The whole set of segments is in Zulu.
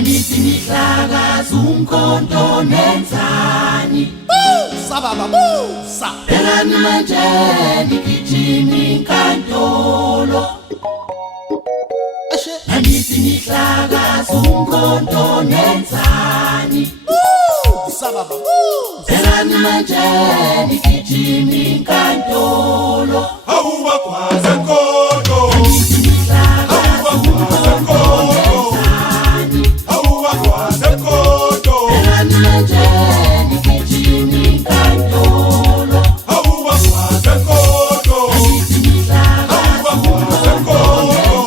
Angithi nihlakaza umkhonto nenzani Sababa busa Elani manje nigijimi inkantolo Angithi nihlakaza umkhonto nenzani Sababa busa Elani manje nigijimi inkantolo Awubakwazi enkodo Angithi nihlakaza umkhonto nenzani Awubakwazi enkodo Elani manje nigijimi inkantolo Awubakwazi enkodo Angithi nihlakaza Awubakwazi enkodo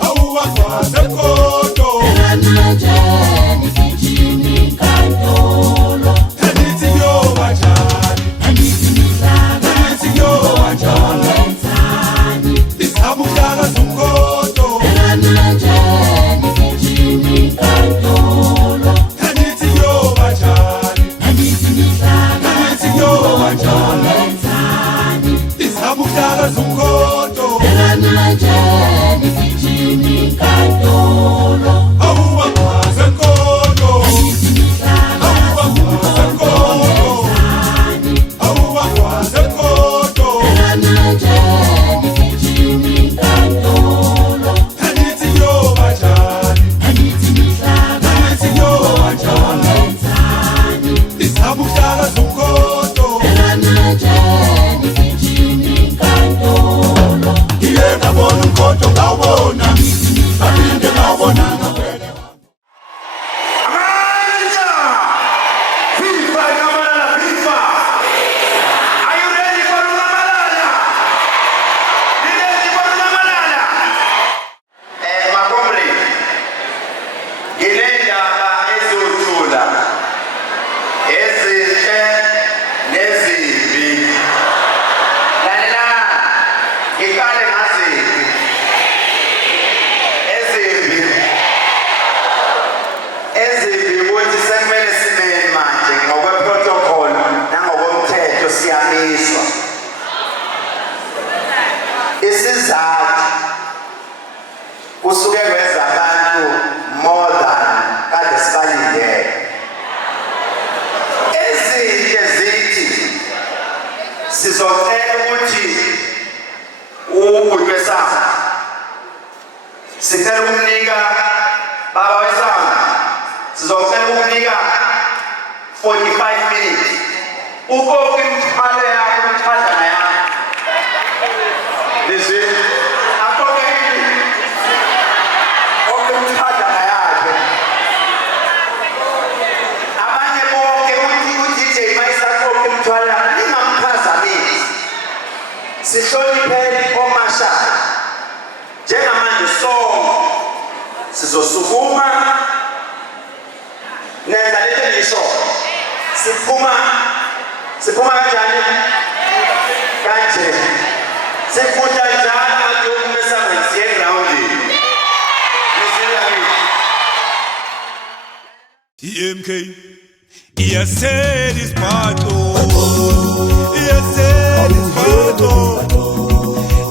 Awubakwazi enkodo Elani manje nigijimi inkantolo Angithi ngiyobajani Angithi nihlakaza Angithi ngiyobajani nenzani Isabuhlakaza umkodo Elani manje nigijimi inkantolo Angithi ngiyobajani Angithi nihlakaza Angithi ngiyobajani nenzani Isabuhlakaza umkodo Elani manje nigijimi inkantolo Awubakwazi enkodo Angithi nihlakaza Awubakwazi enkodo nenzani Awubakwazi enkodo Elani manje nigijimi inkantolo Angithi ngiyobajani Angithi nihlakaza Angithi ngiyobajani nenzani Isabuhlakaza umkodo Elani manje nigijimi inkantolo Ngike ngabona umkodo ngawubona Ngaphinde ngawubona ngabona Amanda! FIFA, Gamalala, FIFA! Are you ready for Gamalala? You ready for Gamalala? Makomre, nginendaba ezothula ezinhle nezimbi. Lalela, ngiqale ngaziphi? Ezimbi ukuthi sekumele simele manje ngokwe-protocol nangokomthetho siyamiswa. Isizathu kusuke kweza abantu more than kade sibalindele. Ezinhle zithi sizocela ukuthi uBhutwesanga sicela ukumnika baba wesanga sizocela ukumnika 45 minutes ukoke imithwalo yakho imithwadlana yakho lizwi akoke oke imithwadlana yakhe abanye bonke uDJ mayisakoke imithwadlana ningamphazamisi sihlonipheni omashaya njengamanje sonke sizosukuma nenza lento ngisho siphuma kanjani kanje sifuta njalo ayokumesa ngiye groundini EMK iyasela isiphato iyasela isiphato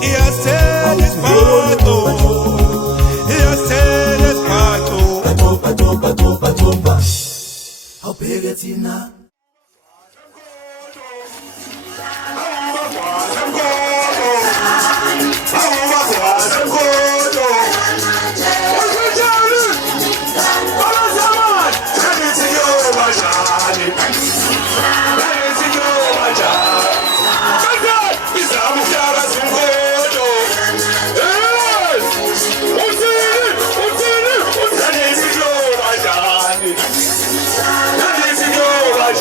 iyasela isiphato iyasela isiphato Awubheke thina Awubakwazi enkodo Angithi ngiyobajani Angithi ngiyobajani Isabuhlakaza umkodo Angithi ngiyobajani Angithi ngiyobajani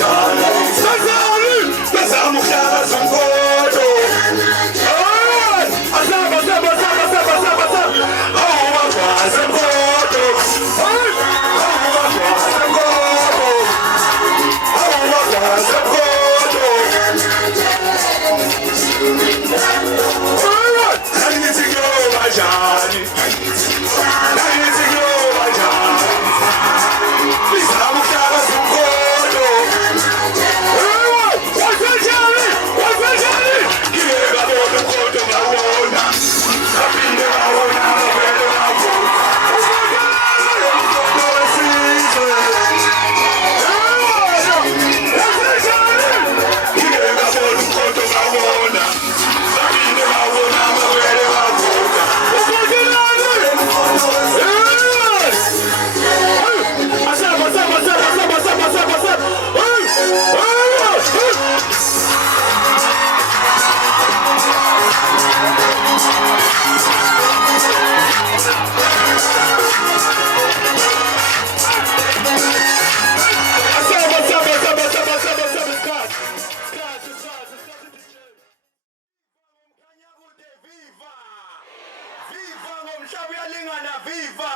Viva!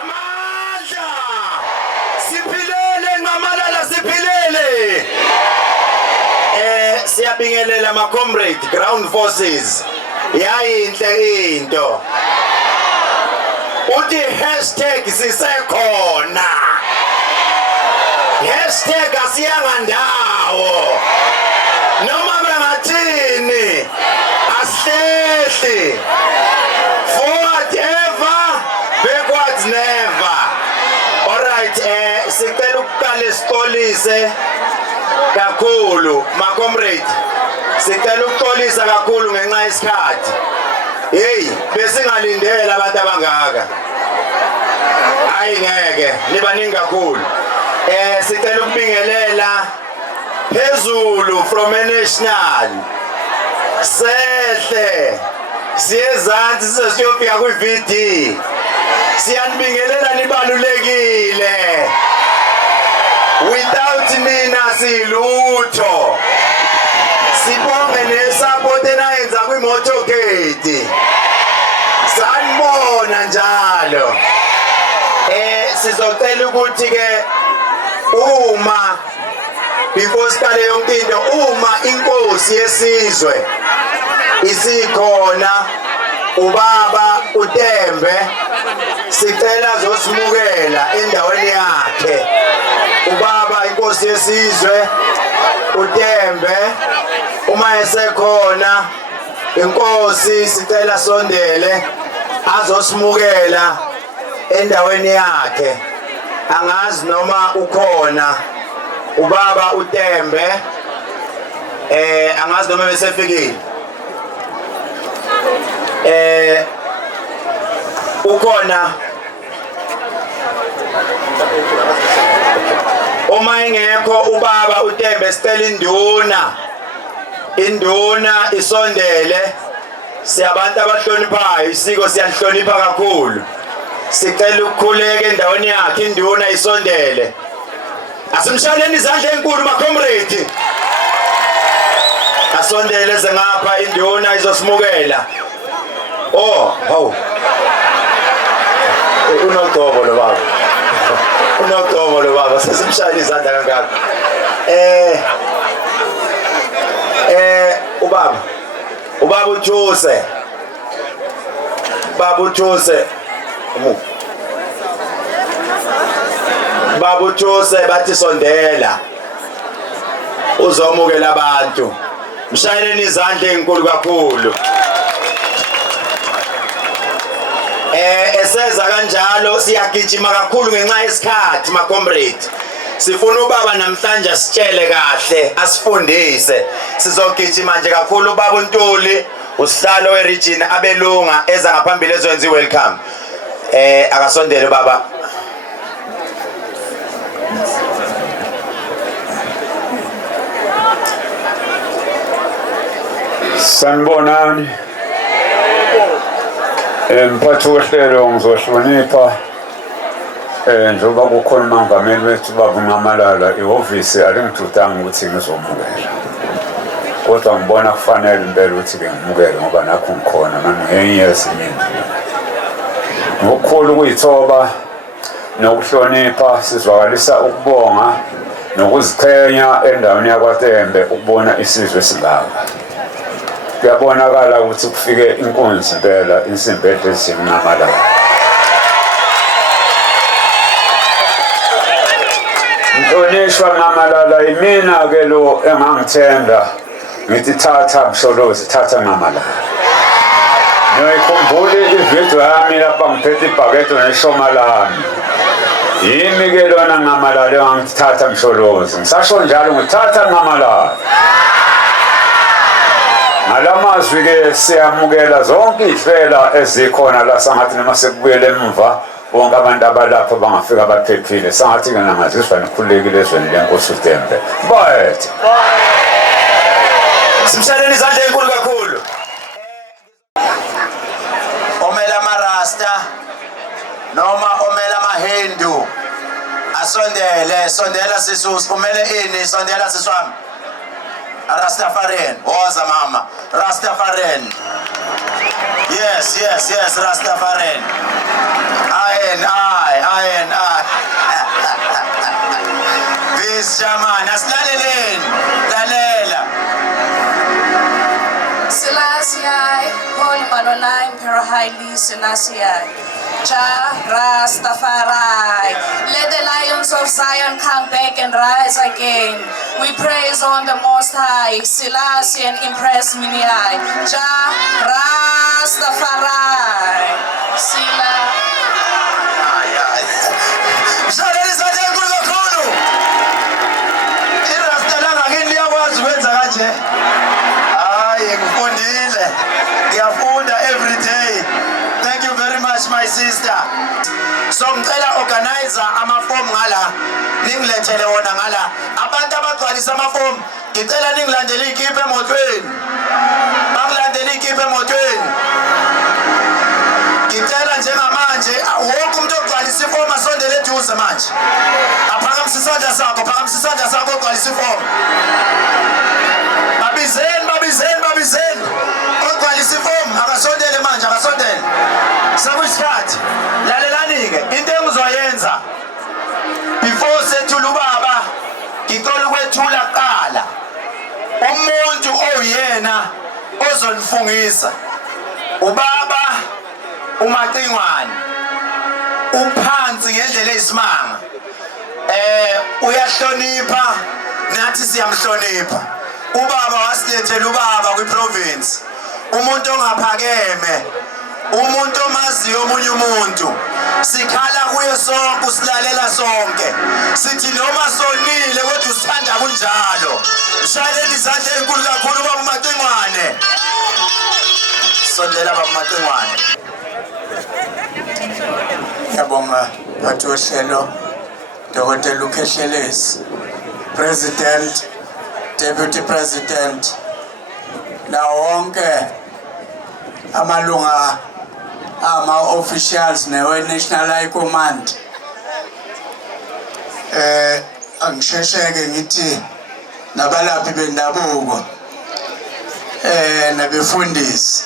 Amandla! Siphilele ngamalala siphilele! Siyabingelela ma comrade ground forces. Yayinhle into. Uthi hashtag sisekhona. Hashtag asiyanga ndawo. Noma bengathini asihlehli. Forward ever, backwards never. Alright, sicela ukuqala isixolise kakhulu ma comrade. Sicela ukuxolisa kakhulu ngenxa yesikhathi. Hey, besingalindela abantu abangaka. Hayi ngeke, nibaningi kakhulu. Sicela ukubingelela phezulu from a national. Sehle. Siyezansi sesiyofika kwi-VD. Siyanibingelela nibalulekile. Without nina silutho. Sibonge nesupport enayenza kwi-motorcade. Sanibona njalo. Sizocela ukuthi ke uma before siqale yonke into uma inkosi yesizwe isikhona ubaba uTembe sicela zosimukela endaweni yakhe. Ubaba inkosi yesizwe uTembe uma esekhona inkosi sicela sondele azosimukela endaweni yakhe. Angazi noma ukhona ubaba uTembe angazi noma besefikile. Ukhona uma ingekho ubaba uTembe sicela induna isondele. Siyabantu abahloniphayo isiko siyalihlonipha kakhulu. Sicela ukukhuleka endaweni yakhe induna isondele. Asimshaleni izandla enkulu ma comrade. Asondele zengapha induna izosimukela. Oh, hawu. Unoqobo lo baba. Unoqobo lo baba sesimshayela izandla kangaka. Ubaba uJose. Baba uJose. Baba uJose bathi sondela. Uzomukela abantu. Mshayeleni izandla ezinkulu kakhulu. Eseza kanjalo siyagijima kakhulu ngenxa yesikhathi ma comrade. Sifuna ubaba namhlanje sitshele kahle asifundise. Sizogijima nje kakhulu ubaba uNtuli usihlalo weregion abelunga eza ngaphambili ezwenzi welcome. Akasondele baba. Sanibonani. Mphathi wehlelo ngizohlonipha njengoba kukhona umongameli wethu baba uNamalala ihhovisi alingithutanga ukuthi ngizomukela. Kodwa ngibona kufanele impela ukuthi-ke ngimukele ngoba nakho ngikhona nami ngenye yeziningi. Ngokukhulu ukuyithoba nokuhlonipha sizwakalisa ukubonga nokuziqhenya endaweni yakwaTembe ukubona isizwe singaka. Kuyabonakala ukuthi kufike inkunzi impela insimbi edlezini Namalala. Nhlonishwa Namalala imina-ke lo engangithenda ngithi thatha Msholozi thatha Namalala. Ngiyikhumbule ividiyo yami lapha ngiphethe ibhakethi neshoma lami. Yimi-ke lona Namalala engangithi thatha Msholozi. Ngisasho njalo ngithatha Namalala. Ngalamazwi-ke siyamukela zonke izihlela ezikhona la sangathi noma sekubuyele emva bonke abantu abalapha bangafika baphephile sangathi-ke nangazizwa nikhululekile ezweni lenkosi uTembe. Bayethe. Simshaleni izandla ezinkulu kakhulu. Omela amarasta noma omela amaHindu asondele, sondela sisusi, umele ini, sondela siswami. Rastafarian, woza mama, Rastafarian. Yes, yes, yes, Rastafarian. I. Peace, Shaman. Aslalelin, lalela. Selassie, Holy Manonai, Imperial Haile Selassie, Jah Rastafari. Let the lions of Zion come back and rise again. We praise on the Most High, Selassie and Empress Miniai. Jah Rastafari. Sila. Mshadeli sanje nkulu kakhulu. Irastelanga ngini liyakwazi ukwenza kanje. Ngifundile. Ngiyafunda every day. Thank you very much my sister. So ngicela organizer amaform ngala. Ningilethele wona ngala. Abantu abagcwalisa amaform, ngicela ningilandele ikhiphe emotweni. Bangilandele ikhiphe emotweni. Ngicela njengamanje wonke umuntu ogcwalisa iform asondele eduze manje. Aphakamise isandla sakho, phakamisa isandla sakho ogcwalisa iform. Babizeni. Ogcwalisa iform akasondele manje, akasondele. Sekuyisikhathi. Lalelani-ke, into engizoyenza before sethula ubaba, ngicela ukwethula kuqala umuntu oyena ozonifungisa. Ubaba uMacingwane uphansi ngendlela eyisimanga. Uyahlonipha, nathi siyamhlonipha. Ubaba wasilethela ubaba kwiprovince. Umuntu ongaphakeme, umuntu omaziyo omunye umuntu. Sikhala kuye sonke, usilalela sonke. Sithi noma sonile kodwa usithanda kunjalo. Shayeleni izandla ezinkulu kakhulu ubaba uMacingwane. Sondela baba uMacingwane. Ngiyabonga mphathi wohlelo Dr. Lucas Shelesi, President, Deputy President, na wonke amalunga ama-officials newe-National High Command. Angishesheke ngithi nabalaphi bendabuko, nabefundisi,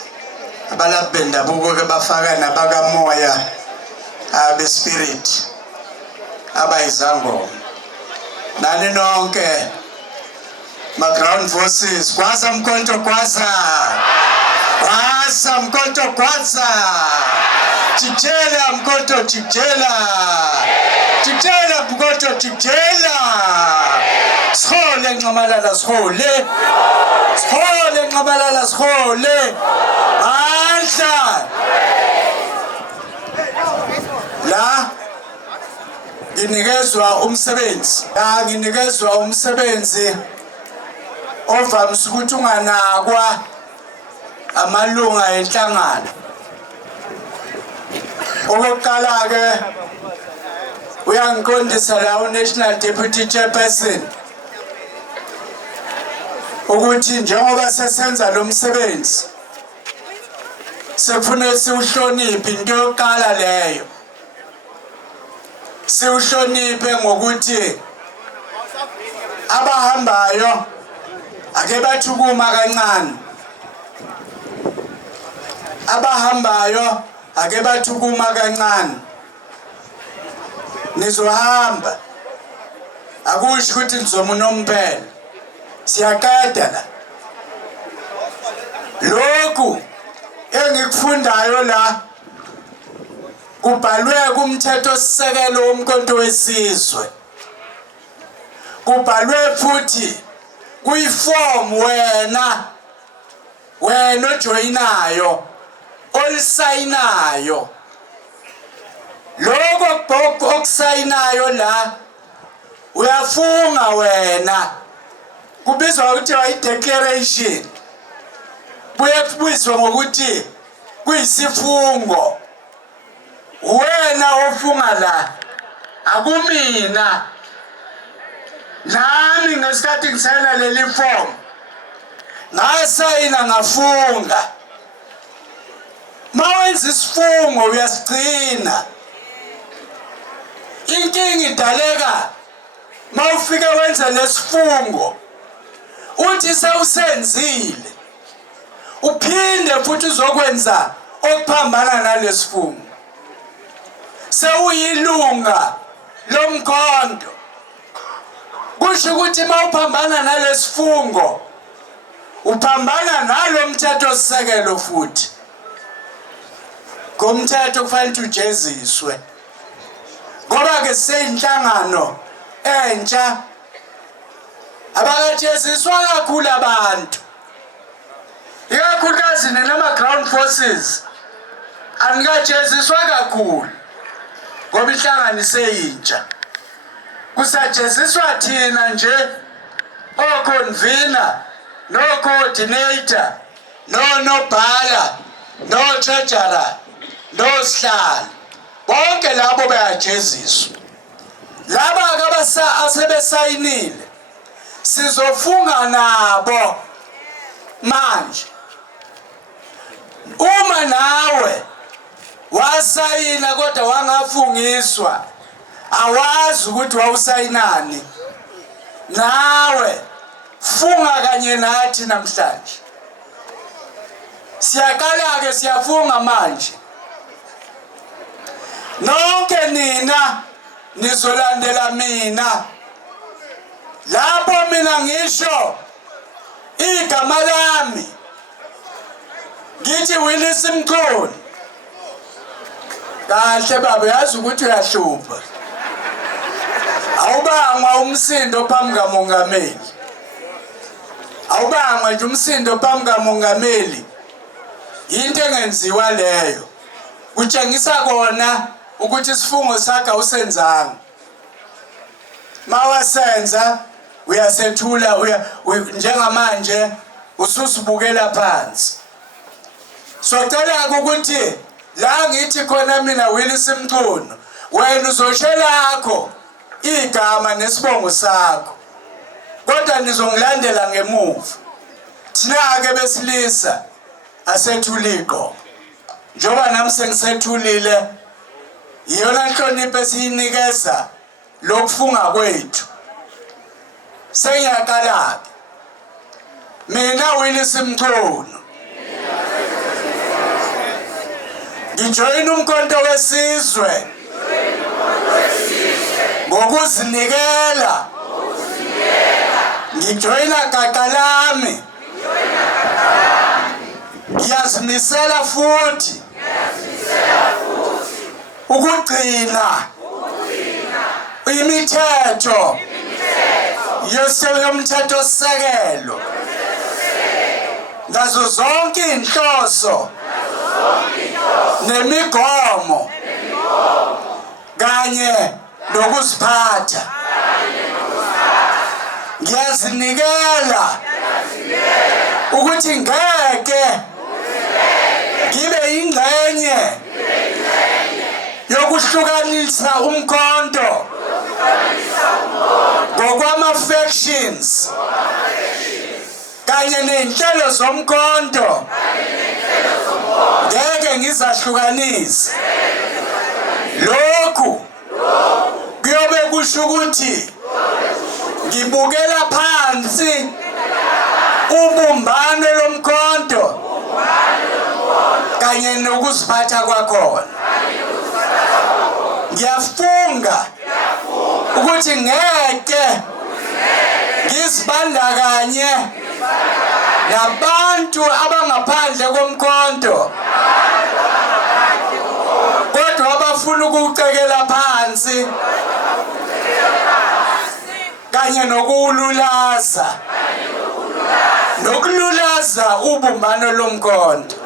abalaphi bendabuko ke bafaka nabakamoya abespirit abayizangoma. Nani nonke ma-ground forces, kwaza mkonto kwaza. Kwaza mkonto kwaza. Chijela mkonto chijela. Chijela mkonto chijela. Skhole nqamalala skhole. Skhole nqamalala skhole. Andla. La nginikezwa umsebenzi ovamise ukuthi unganakwa amalunga enhlangano. Okokuqala ke uyangiqondisa la uNational Deputy Chairperson ukuthi njengoba sesenza lo msebenzi sefuna siuhloniphe into yokuqala leyo. Siuhloniphe ngokuthi abahambayo ake bathukuma kancane. Abahambayo ake bathukuma kancane. Nizohamba. Akusho ukuthi nizomunomphela. Siyaqeda la. Lokhu engikufundayo la kubhalwe kumthetho sisekelo womkhonto wesizwe. Kubhalwe futhi kuyiform wena ojoyinayo olisayinayo. Lokho okusayinayo la uyafunga wena. Kubizwa ukuthi ayi-declaration. Buye kubizwa ngokuthi kuyisifungo. Wena ofunga la akumina. Nami ngesikhathi ngisayina leli form ngasayina ngafunga. Mawenza isifungo uyasigcina. inkingi idaleka mawufike wenze lesifungo uthi sewusenzile uphinde futhi uzokwenza okuphambana nalesifungo sewuyilunga lomkhonto kusho ukuthi mawuphambana nalesifungo uphambana nalomthetho sisekelo futhi ngomthetho kufanele ujeziswe ngoba ke seyinhlangano entsha abakajeziswa kakhulu abantu ikakhulukazi nama-ground forces anikajeziswa kakhulu ngoba inhlangano iseyintsha kusajeziswa thina nje oconvener no-coordinator nonobhala no-treasurer nosihlalo bonke labo bayajeziswa laba-ke asebesayinile sizofunga nabo manje uma nawe wasayina kodwa wangafungiswa awazi ukuthi wawusayinani nawe funga kanye nathi namhlanje siyaqala-ke siyafunga manje nonke nina nizolandela mina lapho mina ngisho igama lami ngithi Willis Mkhoni kahle baba yazi ukuthi uyahlupha awubangwa umsindo phambi kamongameli awubangwa nje umsindo phambi kamongameli into engenziwa leyo kutshengisa kona ukuthi isifungo sakhe awusenzanga mawasenza uyasethula njengamanje ususibukela phansi socela ukuthi la ngithi khona mina Willis Mkhoni wena uzoshelakho igama nesibongo sakho kodwa nizongilandela ngemuva thina-ke besilisa asethuliqo njengoba nami sengisethulile iyona nhlonipho esiyinikeza lokufunga kwethu sengiyaqala-ke mina Willis Mkhoni ngijoyina umkhonto wesizwe ngokuzinikela ngijoyina gaqa lami ngiyazimisela futhi ukugcina imithetho yomthetho sisekelo nazo zonke inhloso nemigomo kanye nokuziphatha ngiyazinikela ukuthi ngeke ngibe ingxenye yokuhlukanisa umkhonto ngokwama-factions kanye ney'nhlelo zomkhonto ngeke ngizahlukanise lokhu kuyobe kusho ukuthi ngibukela phansi ubumbano lomkhonto kanye nokuziphatha kwakhona ngiyafunga ukuthi ngeke ngizibandakanye nabantu abangaphandle komkhonto kodwa abafuna ukucekela phansi kanye nokululaza ubumbano lomkhonto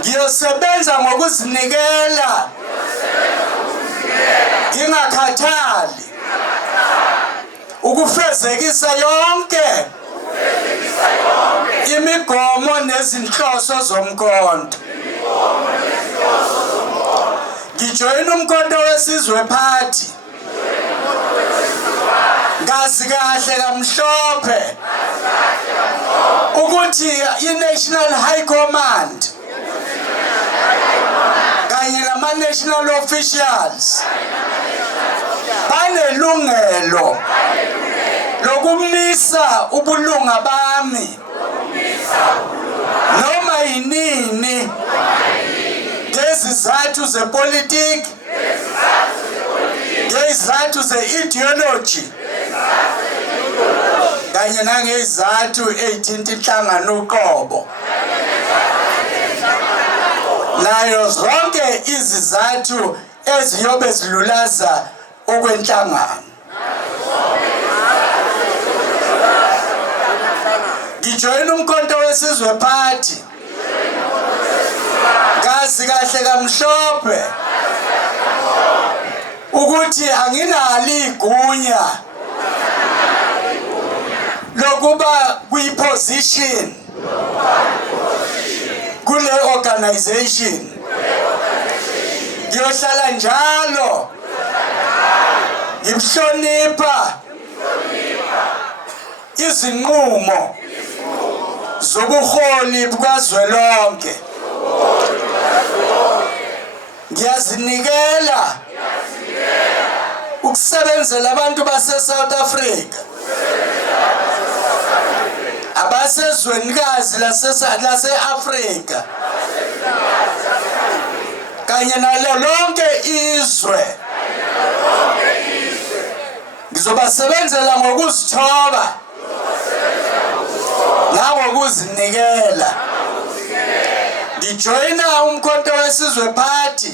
ngiyosebenza ngokuzinikela ngingakhathali ukufezekisa yonke imigomo nezinhloso zomkhonto ngijoyina umkhonto wesizwe party ngazi kahle kamhlophe ukuthi i-National High Command kanye nama nama-national officials banelungelo lokumisa ubulunga bami noma yinini ngezizathu zepolitiki, ngezizathu ze-ideology kanye nangezizathu ey'thinta inhlangano uqobo. Nayo zonke izizathu eziyobe zilulaza okwenhlangano. Ngijoyina umkhonto wesizwe party ngazi kahle kamhlophe ukuthi anginalo igunya lokuba kwi-position kule organization. Ngiyohlala njalo ngimhlonipha izinqumo zobuholi bukazwelonke. Ngiyazinikela ukusebenzela abantu base-South Africa, abasezwenikazi lase-Afrika kanye nalo lonke izwe. Ngizobasebenzela ngokuzithoba nangokuzinikela. Ngijoyina umkhonto wesizwe party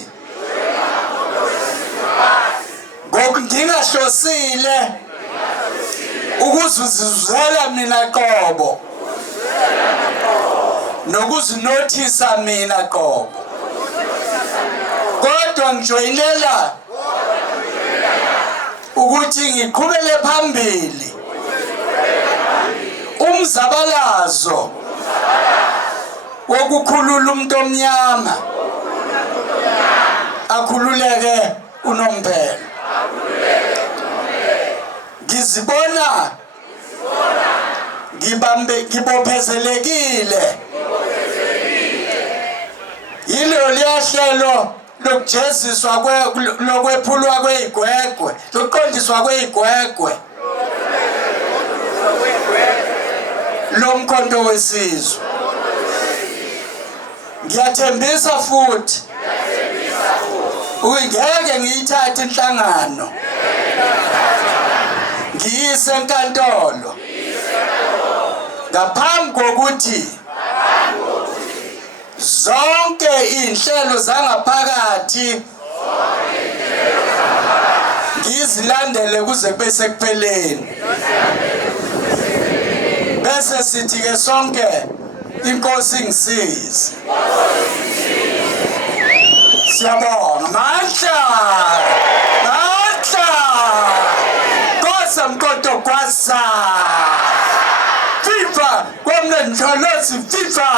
ngingahlosile ukuzuzuzela mina qobo nokuzinothisa mina qobo, kodwa ngijoyinela ukuthi ngiqhubele phambili umzabalazo wokukhulula umuntu omnyama akhululeke unomphela. Ngizibona ngibophezelekile yilo liyahlelo lokujeziswa lokwephulwa kweyigwegwe, lokuqondiswa kweyigwegwe lomkhonto wesizwe. Ngiyathembisa futhi ngeke ngiyithathe inhlangano ngiyise enkantolo ngaphambi kokuthi zonke inhlelo zangaphakathi ngizilandele kuze kube sekupheleni. Bese sithi-ke sonke inkosi ngisize. Siyabonga. Mandla. Kosa mkhonto kwasa. FIFA kwamnenjolozi FIFA.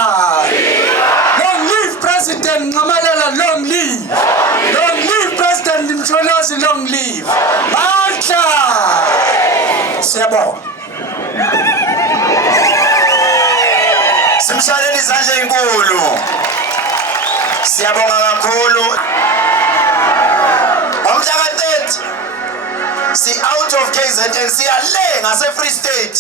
Long live President Ngqamalala, long live. Long live President Mjolozi, long live. Mandla. Siyabonga. Simshaleni izandla ezinkulu. Siyabonga kakhulu. Ngomhla ka-30 si out of KZN siya le ngase Free State.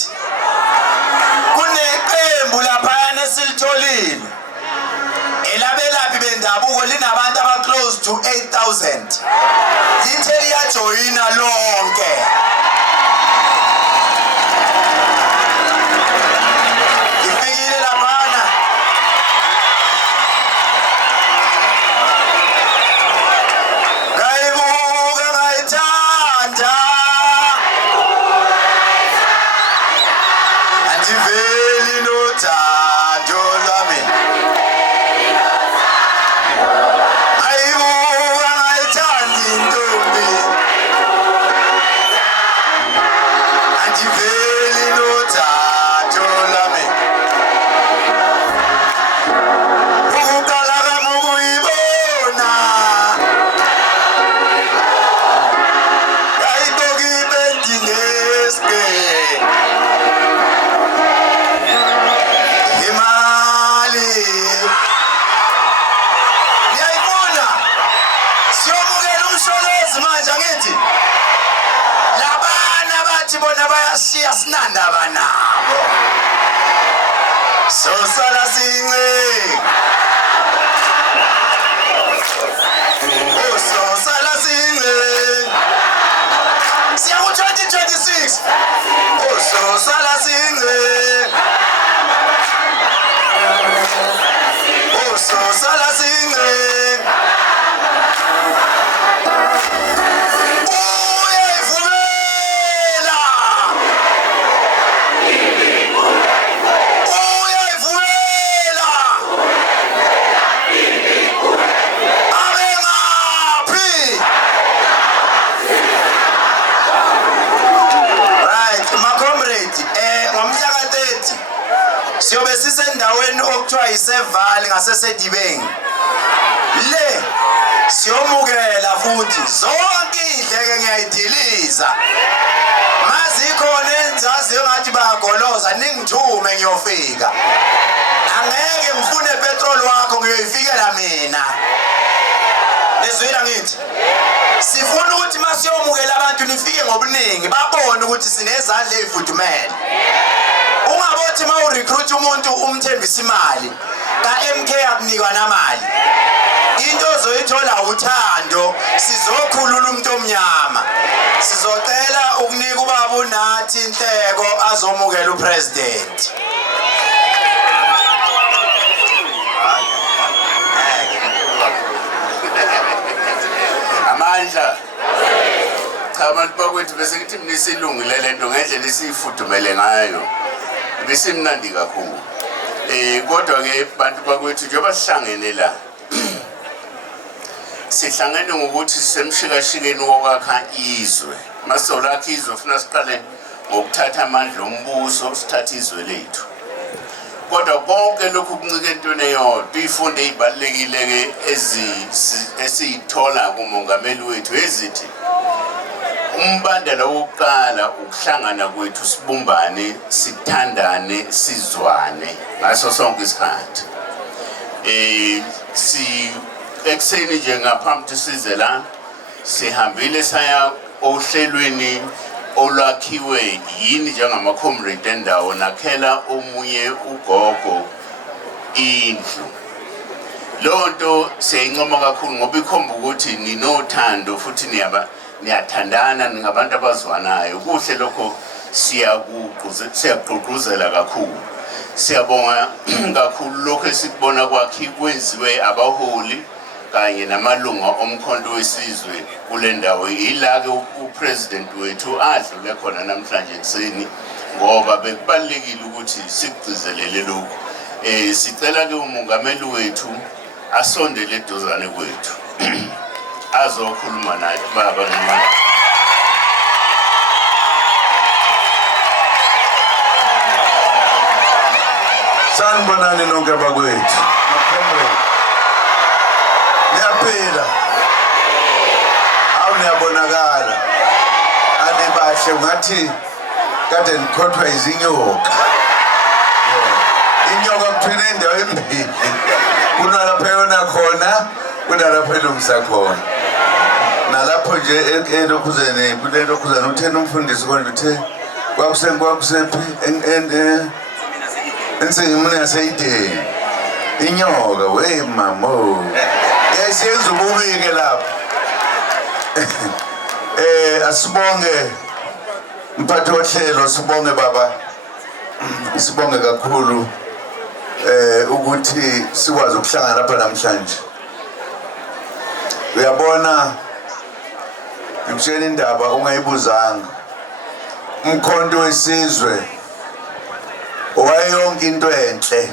Kuneqembu laphana esilitholile. Elabelaphi bendabuko linabantu aba close to 8,000. Lithe liyajoyina lonke. manje angithi labana bathi bona bayashiya sinandaba nabo sosala since sosala since siya ku 2026 sosala since sosala since siyobe sisendaweni okuthiwa isevali ngasesedibeng le siyomukela futhi zonke idleke ngiyayidiliza mazikhona enzaziyo ngathi bayagoloza ningithume ngiyofika angeke ngifune petrol wakho ngiyoyifikela mina lezwela ngithi sifuna ukuthi masiyomukela abantu nifike ngobuningi babone ukuthi sinezandla ezifudumele ungabothi mawurecruit umuntu umthembisa imali ka-MK akunikwa namali into ozoyithola uthando sizokhulula umuntu omnyama sizocela ukunika ubaba uNathi Nhleko azomukela upresident amandla cha abantu bakwethu bese ngithi mina isilungile lento ngendlela esifudumele ngayo besimnandi kakhulu kodwa ke bantu bakwethu njengoba sihlangene la sihlangene ngokuthi sisemshikashikeni wokwakha izwe masolakha izwe funa siqale ngokuthatha amandla ombuso sithatha izwe lethu kodwa konke lokhu kuncike entweni eyodwa izifundo ezibalulekile ke esiyithola kumongameli wethu ezithi umbandela wokuqala ukuhlangana kwethu sibumbane sithandane sizwane ngaso sonke isikhathi ekseni nje ngaphambi size la sihambile saya ohlelweni olwakhiwe yini njengama comrade endawo nakhela omunye ugogo indlu lonto siyayincoma kakhulu ngoba ikhomba ukuthi ninothando futhi niyathandana ningabantu abazwanayo kuhle lokho siyagqugquzela kakhulu siyabonga kakhulu lokho esikubona kwakhe kwenziwe abaholi kanye namalunga omkhonto wesizwe kule ndawo ila ke upresident wethu adlule khona namhlanje ekseni ngoba bekubalekile ukuthi sikugcizelele lokho sicela ke umongameli wethu asondele eduzane kwethu azokhuluma nathi baba noma sanibonani nonke bakwethu niyaphila awu niyabonakala anibahle ngathi kade nikhothwa izinyoka inyoka kuthwele indawo embili kunalapha yona khona kunalapha elungisa khona nalapho nje elokhuzene kulelokhuzane uthena umfundisi konje uthe kwakusephi ensengimune yaseyideni inyoka we mamo yasiyenza ububike lapho asibonge mphathi wohlelo sibonge baba sibonge kakhulu ukuthi sikwazi ukuhlangana lapha namhlanje uyabona ngimshela indaba ungayibuzanga umkhonto wesizwe wayonke into enhle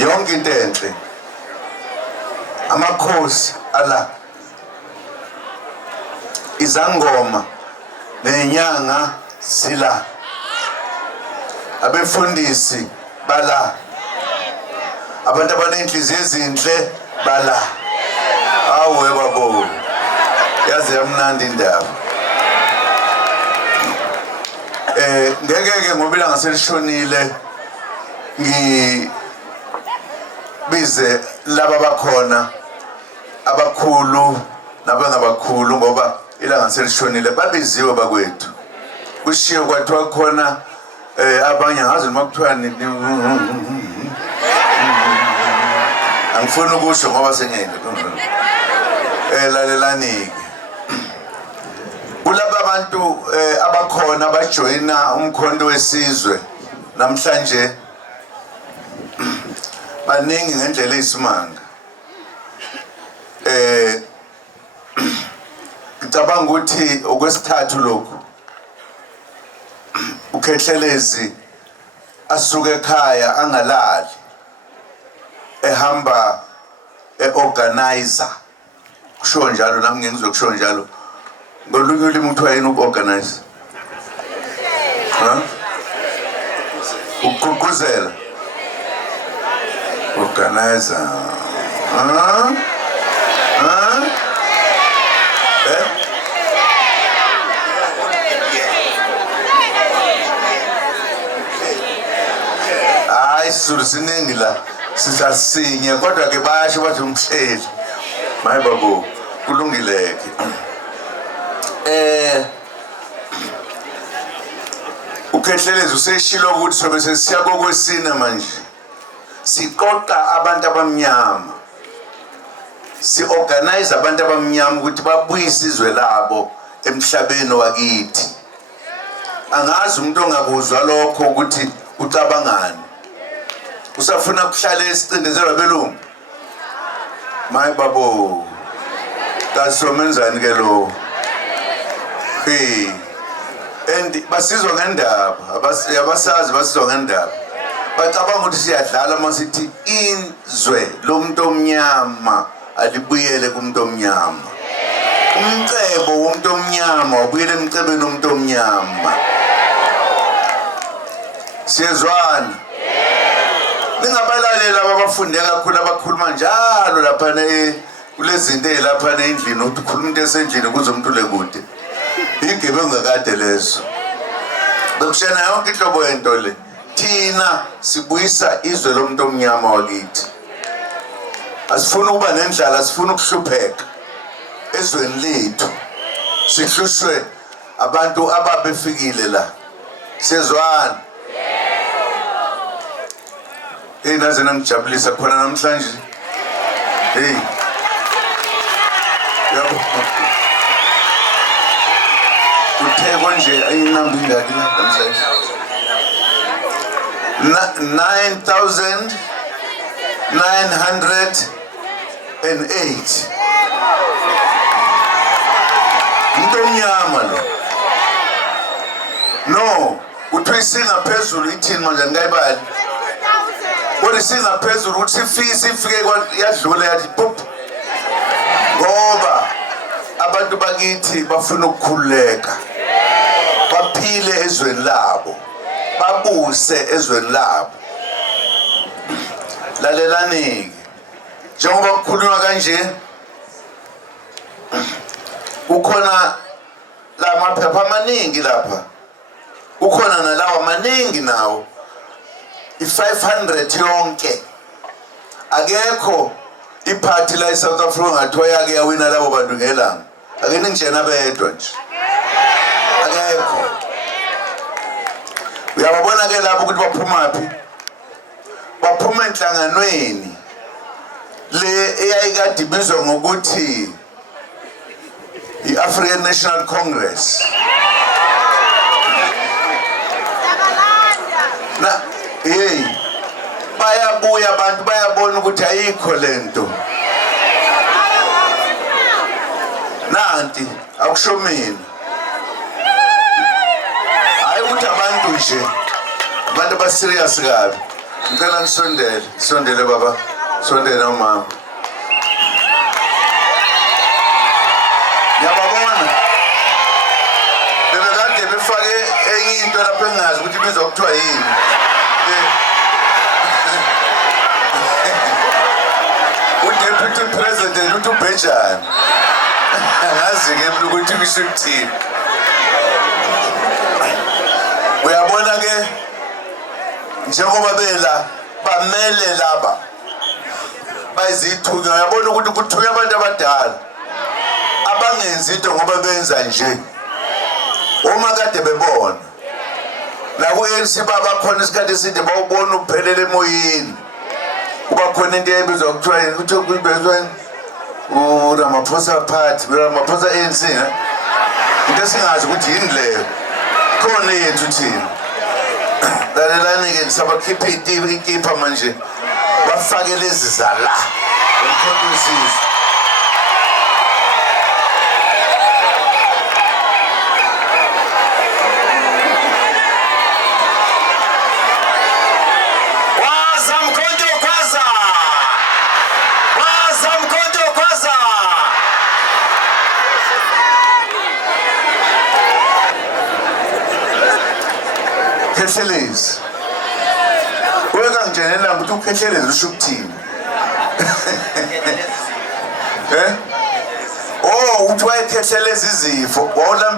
yonke into enhle amakhosi ala izangoma nenyanga sila abefundisi bala abantu abanenhliziyo ezinhle bala awe babo yaze yamnandi indaba ngeke ngoba ilanga selishonile ngibize laba bakhona abakhulu nabangabakhulu ngoba ilanga selishonile babiziwe bakwethu kushiyo kwathiwa khona abanye ngazi noma kuthiwa angifuni ukusho ngoba sengene lalelani-ke kulaba abantu abakhona abajoyina umkhonto wesizwe namhlanje baningi ngendlela eyisimanga ngicabanga ukuthi okwesithathu lokhu uKhehlelezi asuke ekhaya angalali ehamba organizer kusho njalo nami ngizokusho njalo ngolunye ulimi kuthiwa yini uku-organize ukugqugquzela organizer hayi isizulu siningi la sisasinye kodwa ke basho bathi umhleli maye babo kulungileke uKhehlelezi useshilo ukuthi sobe sesiya kokwesine manje siqoqa abantu abamnyama si-organize abantu abamnyama ukuthi babuyise izwe labo emhlabeni wakithi angazi umuntu ongakuzwa lokho ukuthi ucabangani usafuna kuhlala esicindezelwa belungu maye babo kasomenzani ke lo and basizwa ngendaba abasazi basizwa ngendaba bacabanga ukuthi siyadlala masithi izwe lomuntu omnyama alibuyele kumuntu omnyama umcebo womuntu omnyama ubuyele emcebeni womuntu omnyama siyezwana ningabalalela abafunde kakhulu abakhuluma njalo lapha kulezi zinto ezilapha endlini ukuthi ukhuluma into esendlini kuze umuntu lekude igebengu ngakade lezo bekushena yonke inhlobo yento le thina sibuyisa izwe lomuntu omnyama wakithi asifuna ukuba nendlala asifuna ukuhlupheka ezweni lethu sihlushwe abantu ababefikile la siyezwana naze nangijabulisa khona namhlanje yabo utheko nje ayinamba ingaki la namhlanje 9,908 umuntu omnyama lo no kuthiwa isingaphezulu ithini manje ngayibali kodwa isingaphezulu ukuthi sifike yadlula yathi pop ngoba abantu bakithi bafuna ukukhululeka baphile ezweni labo babuse ezweni labo lalelani njengoba kukhulunywa kanje ukhona la maphepha amaningi lapha ukhona nalawa maningi nawo i500 yonke akekho iphathi la eSouth Africa ngathiwa yake yawina labo bantu ngelanga ake ningijena bedwa nje akekho uyababona ke lapho ukuthi baphumaphi baphuma enhlanganweni le eyayikade ibizwa ngokuthi i-African National Congress na bayabuya abantu bayabona ukuthi ayikho lento nanti akusho mina hayi ukuthi abantu nje abantu abaserious kabi ngicela nisondele baba sondele umama yababona bebekade befake enye into lapho engazi ukuthi ibizwa kuthiwa yini uDeputy President uTubhejane angazi-ke ukuthi kusho ukuthini uyabona ke njengoba bela bamele laba bayizithunywa uyabona ukuthi kuthunywa abantu abadala benza into ngoba benza nje uma kade bebona la ku-ANC baba khona isikhathi eside bawubona uphelele emoyeni kuba khona into ebizwa kuthiwa kuthiwa kubizwa uRamaphosa Party uRamaphosa ANC into esingazi ukuthi yini leyo khona yethu thina lalelani-ke sabakhipha ikipha manje bafake lezi zala umkhonto wesizwe Khethelezi weka njenela ukuthi ukhethelezi usho ukuthini uthi wayekhetheleza izifo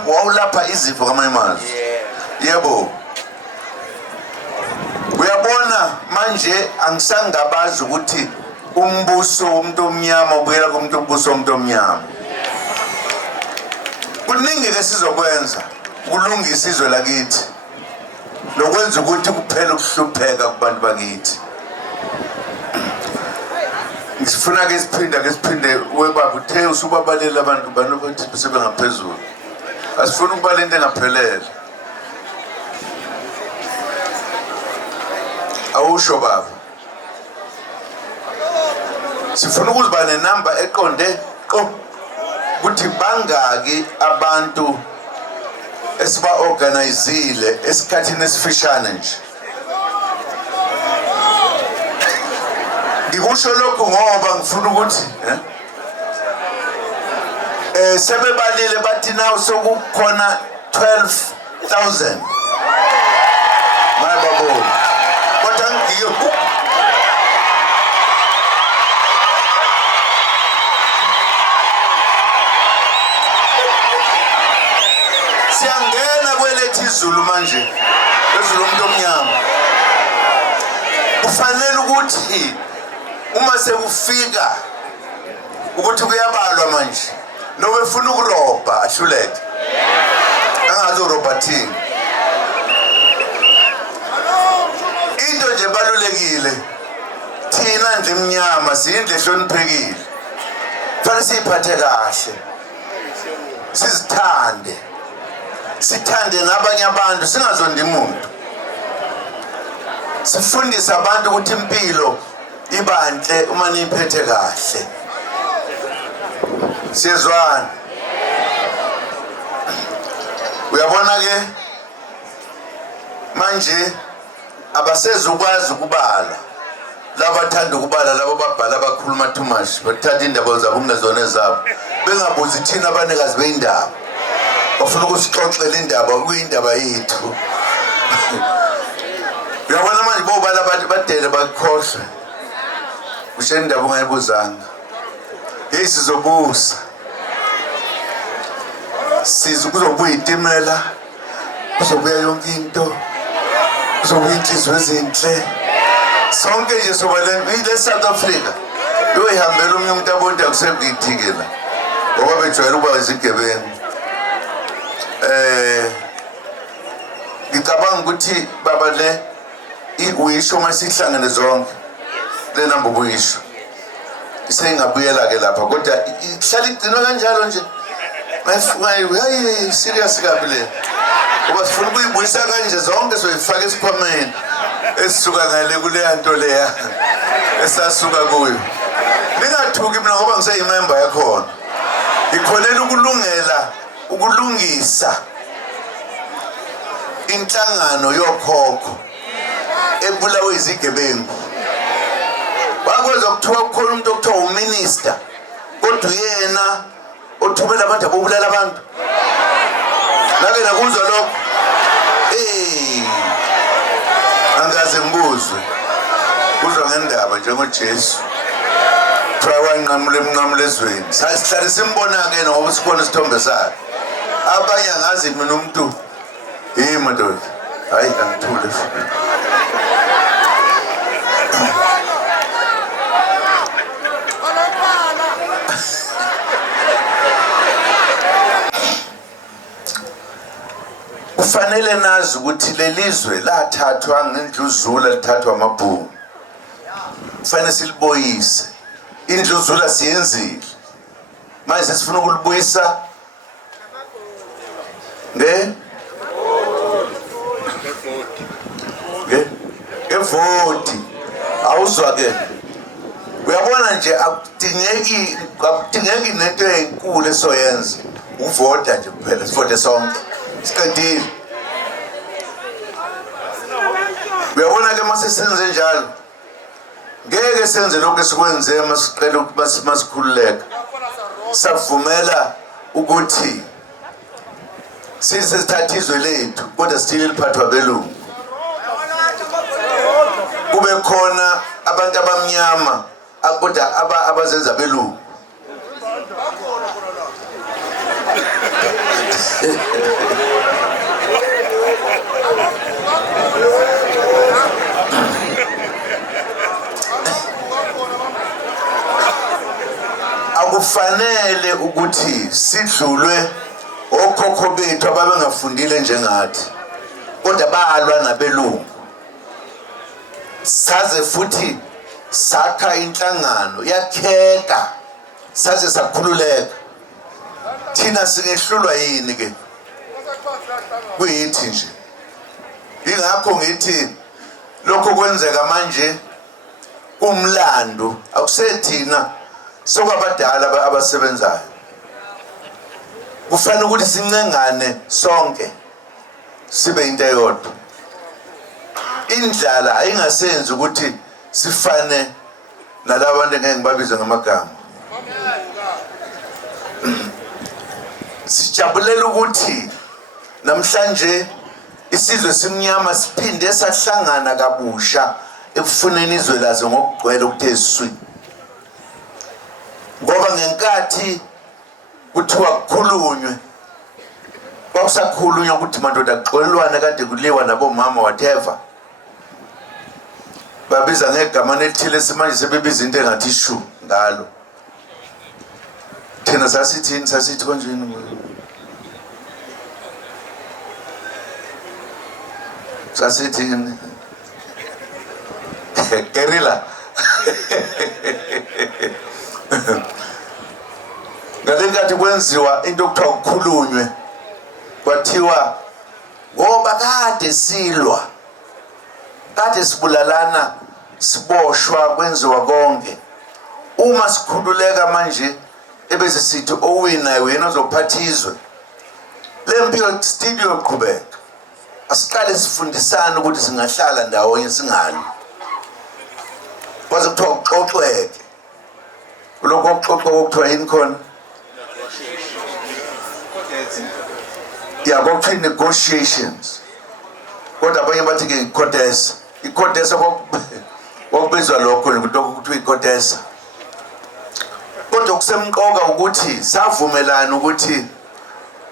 wawulapha izifo kamanye amazwi yebo uyabona manje angisangabazi ukuthi umbuso womuntu omnyama ubuyela kumuntu umbuso womuntu omnyama kuningi ke sizokwenza ukulungisa izwe lakithi lokwenza ukuthi kuphela ukuhlupheka kubantu bakithi ngifuna ke siphinde webaba uthe usubabalela abantu bathi sebengaphezulu asifuna ukubala into engaphelele awusho baba sifuna ukuba nenamba eqonde ukuthi bangaki abantu esiba organizile esikhathini esifishane nje ngikusho lokho ngoba ngifuna ukuthi sebebalile bathi naw sokukhona 12,000 mayibabo kodwa ngiyo siyangena kwelethi izulu manje izulu umuntu omnyama kufanele ukuthi uma sekufika ukuthi kuyabalwa manje nobe ufuna ukurobha ahluleke angazi urobha thini into nje balulekile thina ndle emnyama siyindle ehloniphekile fanele siyiphathe kahle sizithande sithande nabanye abantu singazondi umuntu sifundise abantu ukuthi impilo ibanhle uma niphethe kahle siyezwana uyabona ke manje abasezukwazi ukubala labathanda ukubala labo babhala abakhuluma too much bathatha indaba zabo kungezona ezabo bengabuzi thina abanikazi beindaba bafuna ukusixoxela indaba kuyindaba yethu uyabona manje bobala badele bakhohlwe ushena indaba ungayibuzanga hey sizobusa kuzobuya itimela kuzobuya yonke into kuzobuya inhliziyo ezinhle sonke nje soba le South Africa yoyihambela omunye umuntu abonda kusebuyithikela ngoba bejwayele ukuba izigebengu ngicabanga ukuthi baba le uyisho masihlangene zonke le namba ubuyisho isengabuyela ke lapha kodwa ihlala igcinwa kanjalo nje hayi serious kabi le ngoba sifuna ukuyibuyisa kanje zonke soyifaka esikhwameni esisuka ngale kule nto leya esasuka kuyo ningathuki mina ngoba ngiseyimember yakhona ngikholela ukulungisa inhlangano yokhokho ebulawe izigebengu bakwenza kuthiwa kukhona umuntu okuthiwa uminister kodwa yena othumela abantu abobulala abantu lake nakuzwa lokho angaze ngibuzwe kuzwa ngendaba njengoJesu kuthiwa wanqamula emnqamula ezweni sasihlale simbona-ke ngoba sikhona isithombe sakhe abanye angazi mina umuntu madoda hayi angithule kufanele nazi ukuthi lelizwe lathathwa ngendluzula lithathwa amabhunu kufanele siliboyise indluzula siyenzile manje sesifuna ukulibuyisa ngevoti awuzwa ke uyabona nje akudingeki nento enkulu esoyenza uvota nje kuphela sivote sonke siqedile uyabona ke mase senze njalo ngeke senze lokho esikwenze masiqela masikhululeka savumela ukuthi sisithatha izwe lethu kodwa sithile liphathwa belungu kube khona abantu abamnyama kodwa abazenza belungu akufanele ukuthi sidlulwe okhokho bethu ababengafundile njengathi kodwa balwa nabelungu saze futhi sakha inhlangano yakheka saze sakhululeka thina singehlulwa yini ke kuyithi nje ingakho ngithi lokho kwenzeka manje umlando akusethina sokwabadala abasebenzayo kufanele ukuthi sincengane sonke sibe into eyodwa indlala ayingasenzi ukuthi sifane nalabo bantu ngeke ngibabize ngamagama sijabulela ukuthi namhlanje isizwe simnyama siphinde sahlangana kabusha ekufuneni izwe lazo ngokugcwele ukuthe swi ngoba ngenkathi kuthiwa kukhulunywe kwakusakhulunywa ukuthi madoda kuxolelwane kade kuliwa nabomama whatever babiza ngegama elithile simanje sebebiza into engathi shu ngalo thina sasithi kanjeni sasithini gerilla ngalenkathi kwenziwa into okuthiwa kukhulunywe kwathiwa ngoba kade silwa kade sibulalana siboshwa kwenziwa konke uma sikhululeka manje ebese sithi owinayo wena ozophatha izwe lempiyo studio qhubeka asiqale sifundisana ukuthi singahlala ndawonye singani kwaze kuthiwa uxoxweke lokho kuxoxwa okuthiwa yini khona kuthiwa negotiations kodwa abanye bathi ke ikhotesa kwakubizwa lokho kuthiwa ikhotesa kodwa kusemqoka ukuthi savumelana ukuthi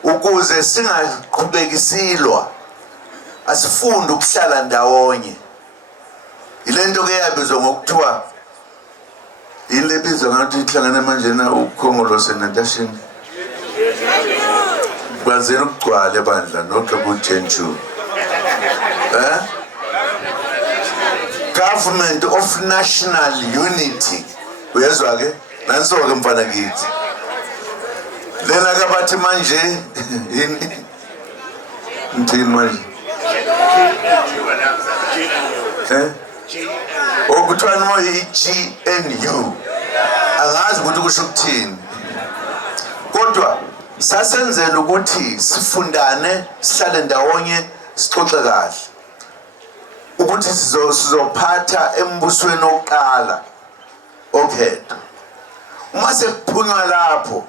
ukuze singaqhubekisilwa asifunde ukuhlala ndawonye ilento ke yabizwa ngokuthiwa yini lebizwa ngathi ihlangane manje na ukhongolose Natashini kwazela ukugcwala ebandla nokho kujenju Government of National Unity uyezwa ke nanso ke mfana kithi lena ke bathi manje yini mthini manje okuthiwa no i-GNU angazi ukuthi kusho ukuthini kodwa sasenzela ukuthi sifundane sihlale ndawonye sixoxe kahle ukuthi sizophatha embusweni oqala okhetho uma sekuphunywa lapho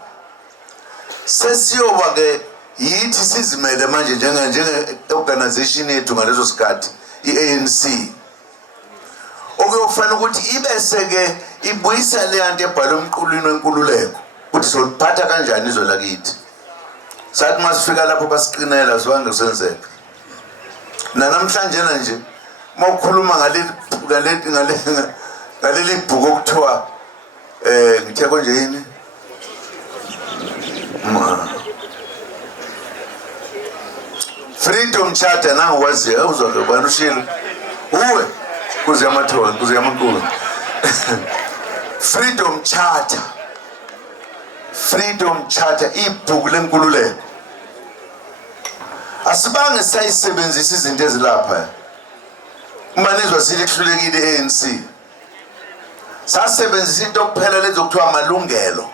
sesiyoba ke yithi sizimele manje njenge organization yethu ngaleso sikhathi iANC okuyofanele ukuthi ibese ke ibuyisa le nto ebhalwe emqulwini wenkululeko ukuthi soliphatha kanjani izwe lakithi sathi masifika lapho basiqinela zonke kusenzeka namhlanje nje mawukhuluma ngaleli bhuku okuthiwa ngithe konje yini freedom Freedom Charter nangiwaziyo uzolo bani ushilo uwe kuze amathoni kuze amankulu Freedom Charter ibhuku lenkululeko asibange sayisebenzisa izinto ezilapha umanizwa sithi kuhlulekile ANC sasebenzisa into kuphela lezokuthiwa amalungelo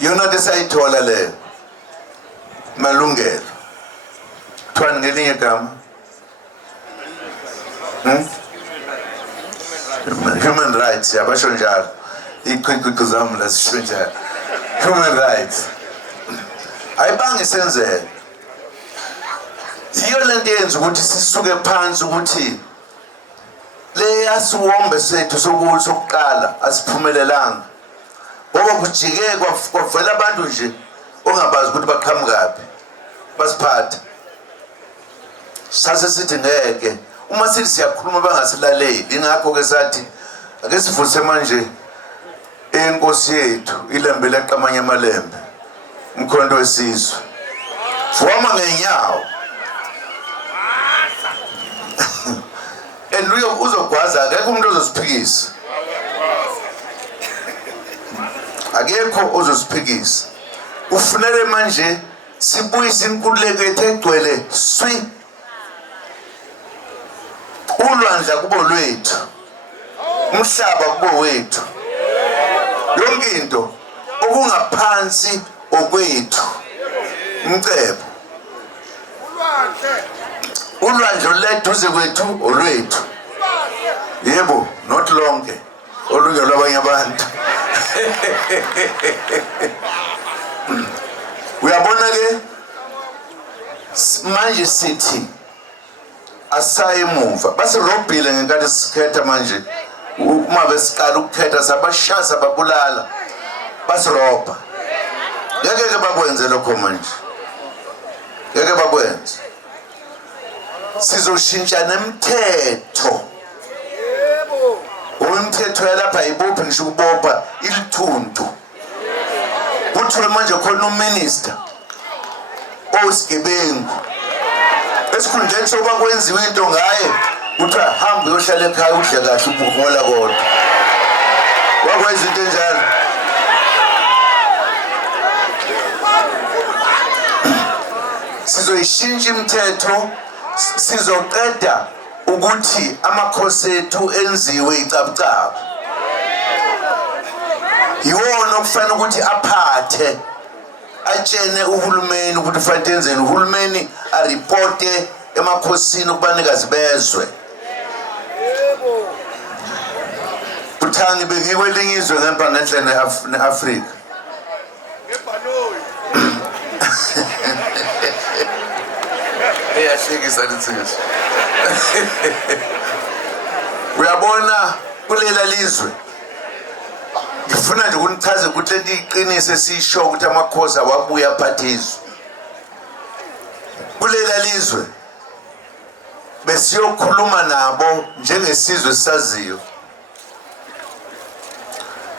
yona desayithola leyo malungelo Twani ngelinye igama Human rights yabasho njalo iqhiqhiqo zami lasisho njalo human rights ayibange senzeke iyo lento yenza ukuthi sisuke phansi ukuthi le yasiwombe sethu sokuqala asiphumelelanga ngoba kujike kwavela abantu nje ongabazi ukuthi baqhamukaphi basiphatha sase sithi ngeke uma sithi siyakhuluma bangasilaleli ingakho ke sathi ake sivuse manje enkosi yethu ilembe leqamanye amalembe umkhonto wesizwe vuma ngenyawo enduyo uzogwaza akekho umuntu ozosiphikisa akekho ozosiphikisa ufunele manje sibuyise inkululeko yethu egcwele swi ulwandla kubo lwethu umhlaba kubo wethu yonke into okungaphansi okwethu umcebo ulwandle oluduze kwethu olwethu yebo not lonke olunye lwabanye abantu uyabona ke manje sithi asayimuva basirobhile ngenkathi sikhetha manje uma besiqala ukukhetha sabashasa babulala basirobha ngeke bakwenze lokho manje ngeke bakwenze sizoshintsha nemithetho umthetho yalapha ibophe ngisho ukubopha ilithuntu kuthiwe manje khona uminister osigebengu esikhundleni sokuba kwenziwe into ngaye kuthiwa hamba uyohlala ekhaya udle kahle ubhuhola kodwa wakwenza into enjalo sizoyishintsha imithetho sizoqeda ukuthi amakhosi ethu enziwe icabucabu yiwona okufanele ukuthi aphathe atshene uhulumeni ukuthi fanele enzeni uhulumeni aripote emakhosini kubanikazi bezwe uthangi bekwelinye izwe ngempa ngenhlene neAfrika eyahlekisa litsizwe uyabona kulela lizwe ngifuna nje ukunichaze ukuthi liqinise sisho ukuthi amakhosi awabuya aphathizwe kulela lizwe besiyokhuluma nabo njengesizwe saziyo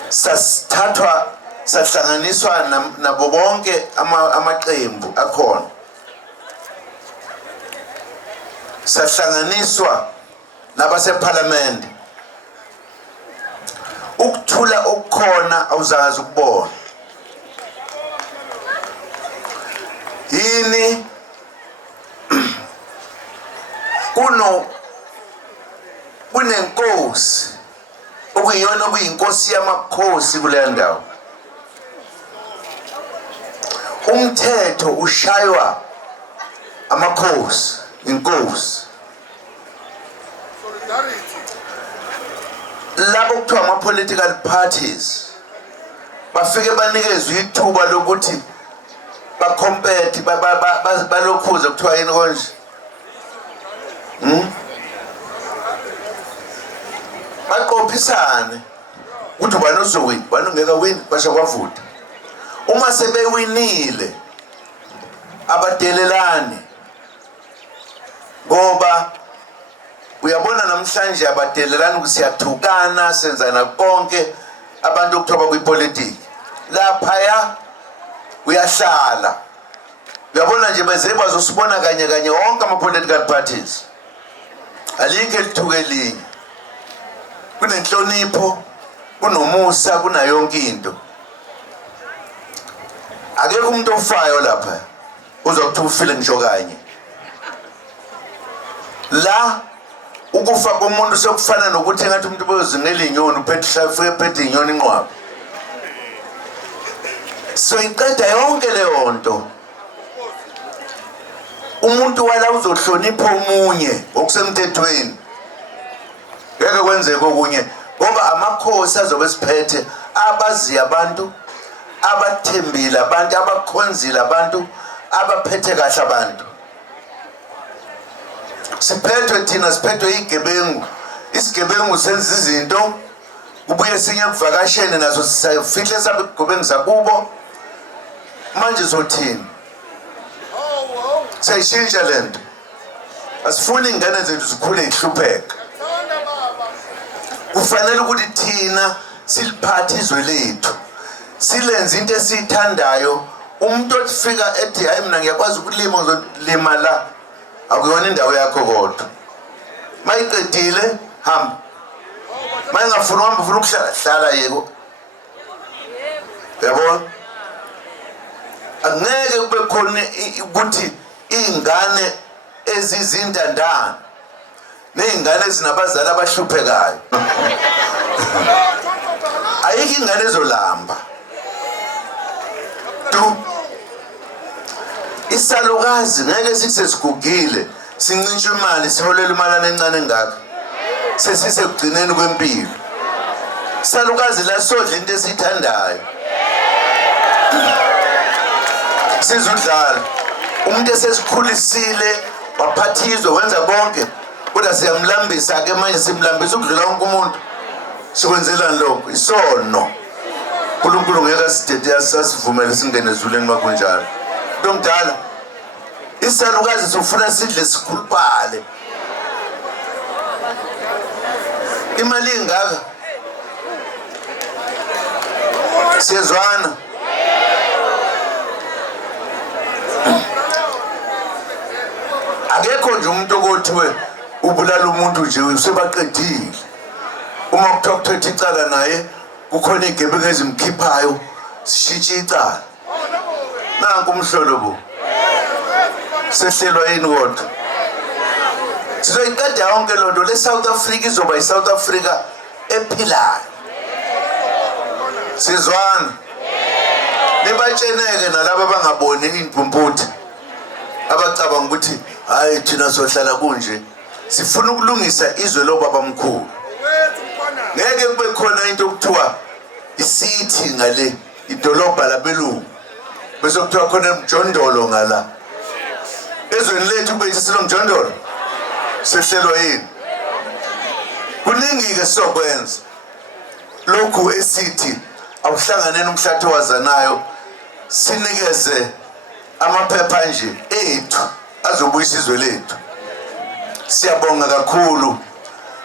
sasithathwa sahlanganiswa nabo bonke amaqembu akhona sahlanganiswa nabaseparlament ukuthula okukhona awuzazi ukubona yini kunenkosi okuyiyona okuyinkosi yamakhosi kule ndawo umthetho ushaywa amakhosi inkosi labo kuthiwa ama-political parties bafike banikezwe ithuba lokuthi bakompete balokhuze kuthiwa yini konje baqophisane ukuthi ubani uzowina ubani ungeka wini basha kwavuta uma sebewinile abadelelani ngoba uyabona namhlanje abadelelani ukuthi siyathukana senzana konke abantu okuthoba kwipolitiki laphaya uyahlala uyabona nje beze bazosibona kanye kanye wonke ama-political parties alikho elithuke elinye kunenhlonipho kunomusa kunayonke into akekho umuntu ofayo lapha uzokuthi ufile ngisho kanye la ukufa komuntu sekufana nokuthi engathi umuntu bezingela inyoni uphethe inyoni inqwaba so iqeda yonke leyo nto umuntu wala uzohlonipha umunye okusemthethweni ngeke kwenzeke okunye ngoba amakhosi azobe siphethe abazi abantu abathembile abantu abakhonzile abantu abaphethe kahle abantu siphethwe thina siphethwe igebengu isigebengu senza izinto kubuye sinye kuvakashene nazo sifihle sabe igebengu zakubo manje zothini sayishintsha lento asifuni ingane zethu zikhule ihlupheka kufanele ukuthi thina siliphathe izwe lethu silenze into esiyithandayo umuntu ofika ethi hayi mina ngiyakwazi ukulima ngizolima la akuyona indawo yakho kodwa mayiqedile hamba mayingafuni uhamba ufuna ukuhlala yeko yabona angeke kube khona ukuthi ingane ezizindandana nezingane ezinabazali abahluphekayo ayikho ingane ezolamba tu isalukazi ngeke sisesigugile sincintshe imali siholela imali encane engaka sesisekugcineni kwempilo isalukazi la sodla into esithandayo sizudlala umuntu esesikhulisile waphathizwe wenza konke kodwa siyamlambisa ke manje simlambisa ukudlula wonke umuntu sikwenzelani lokho isono uNkulunkulu ngeke asidede asivumele singene ezulwini makunjalo ntomdala isalukazi sifuna sidle sikhulupale imali ingaka siyezwana akekho nje umuntu okothiwe ubulala umuntu nje usebaqedile uma kuthiwa kuthethe icala naye kukhona igebengu ezimkhiphayo sishintshe icala nanku umhlolo bo sehlelwa yini kodwa sizoyiqeda yonke loo nto le-South Africa izoba yi-South Africa ephilayo sizwana nibatsheneke nalabo abangaboni impumputhe abacabanga ukuthi hayi thina sohlala kunje sifuna ukulungisa izwe lobaba mkhulu ngeke kube khona into okuthiwa isithi ngale idolobha labelungu bese kuthiwa khona emjondolo ngala ezweni lethu kube siselomjondolo sehlelwa yini kuningi ke sokwenza lokhu esithi awuhlanganene umhlathi wazanayo sinikeze amaphepha nje ethu azobuyisa izwe lethu siyabonga kakhulu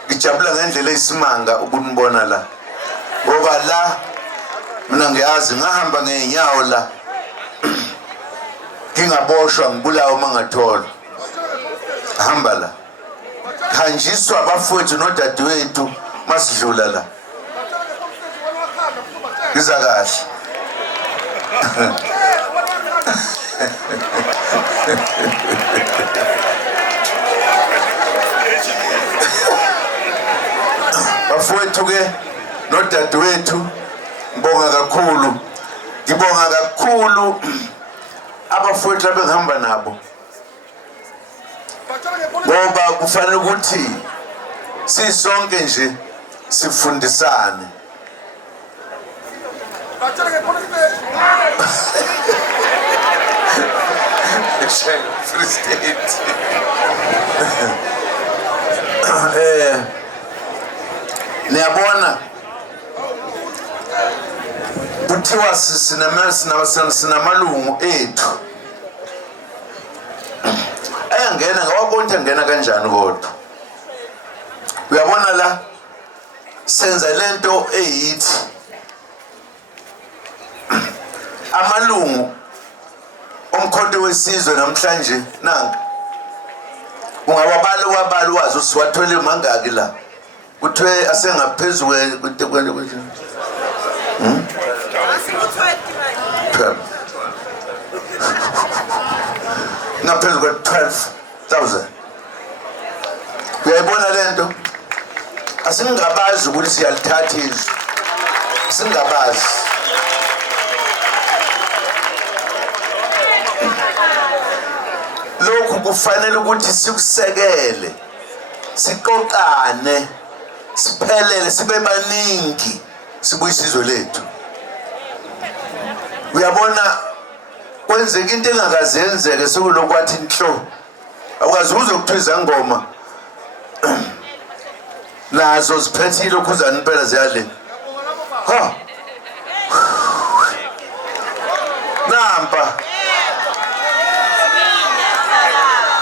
ngijabula ngendlela eyisimanga ukunibona la ngoba la mina ngiyazi ngahamba ngeenyawo la ngingaboshwa ngibulawa mangathola hamba la khanjiswa abafowethu nodadewethu masidlula la ngiza kahle bafowethu ke nodadewethu ngibonga kakhulu abafowethu abengihamba nabo ngoba kufanele ukuthi sisonke nje sifundisane Free State niyabona kuthiwa sinamalungu ethu ayangena ngawabona angena kanjani kodwa uyabona la senza lento eyithi amalungu omkhonto wesizwe namhlanje nanga ungawabala wabala wazi usiwathole mangaki la kuthiwe asengaphezulu ngaphezulu kwe-12,000 uyayibona lento asingabazi ukuthi siyalithatha izwi singabazi lokhu kufanele ukuthi sikusekele siqoqane siphelele sibe baningi sibuyise izwe lethu uyabona kwenzeka into engakaze yenzeke sekulokwathi inhlo awukazi uzokuthiza ngoma nazo ziphethile ukhuzana impela ziyale ha namba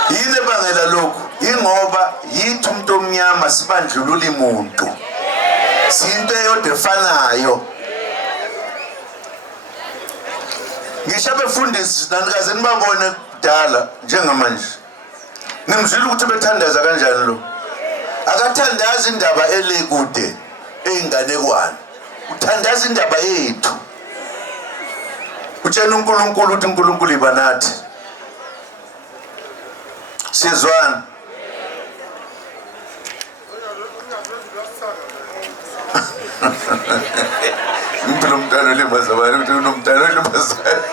yini bangela lokhu ingoba yithi umuntu omnyama sibandlulula imuntu sinto eyodwa efanayo ngisho abefundisi nanikaze nibabone kudala njengamanje nimzwile ukuthi bethandaza kanjani lo akathandaza indaba elekude eyinganekwane uthandaza indaba yethu utshela uNkulunkulu ukuthi uNkulunkulu ibanathi sizwana impilo umntana olimazabani ukuthi unomntana olimazayo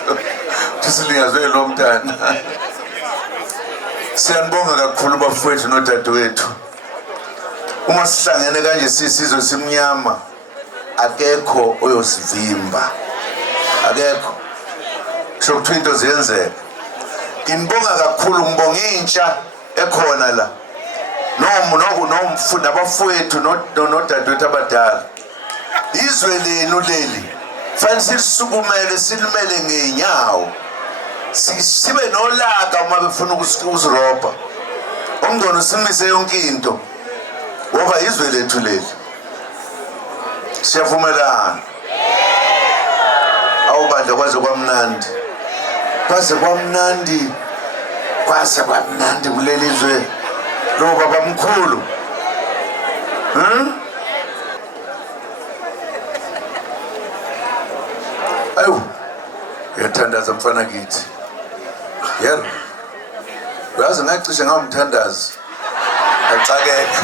ukuthi silingazwe lo mntana siyanibonga kakhulu bafowethu nodadewethu uma sihlangene kanje sisizwe simnyama akekho oyosivimba akekho shokuthi into ziyenzeka inibonga kakhulu ngibonga intsha ekhona la nomfunda abafowethu nodadewethu abadala izwe lenu leli fanele silisukumele silimele ngeenyawo sibe nolaka uma befuna ukusirobha umngcono simise yonke into ngoba izwe lethu leli siyavumelana awubandla kwaze kwamnandi kwase kwamnandi kuleli izwe lo baba mkhulu ayo uyathandaza mfana kithi yero uyazi ngacishe ngamthandazi acakeka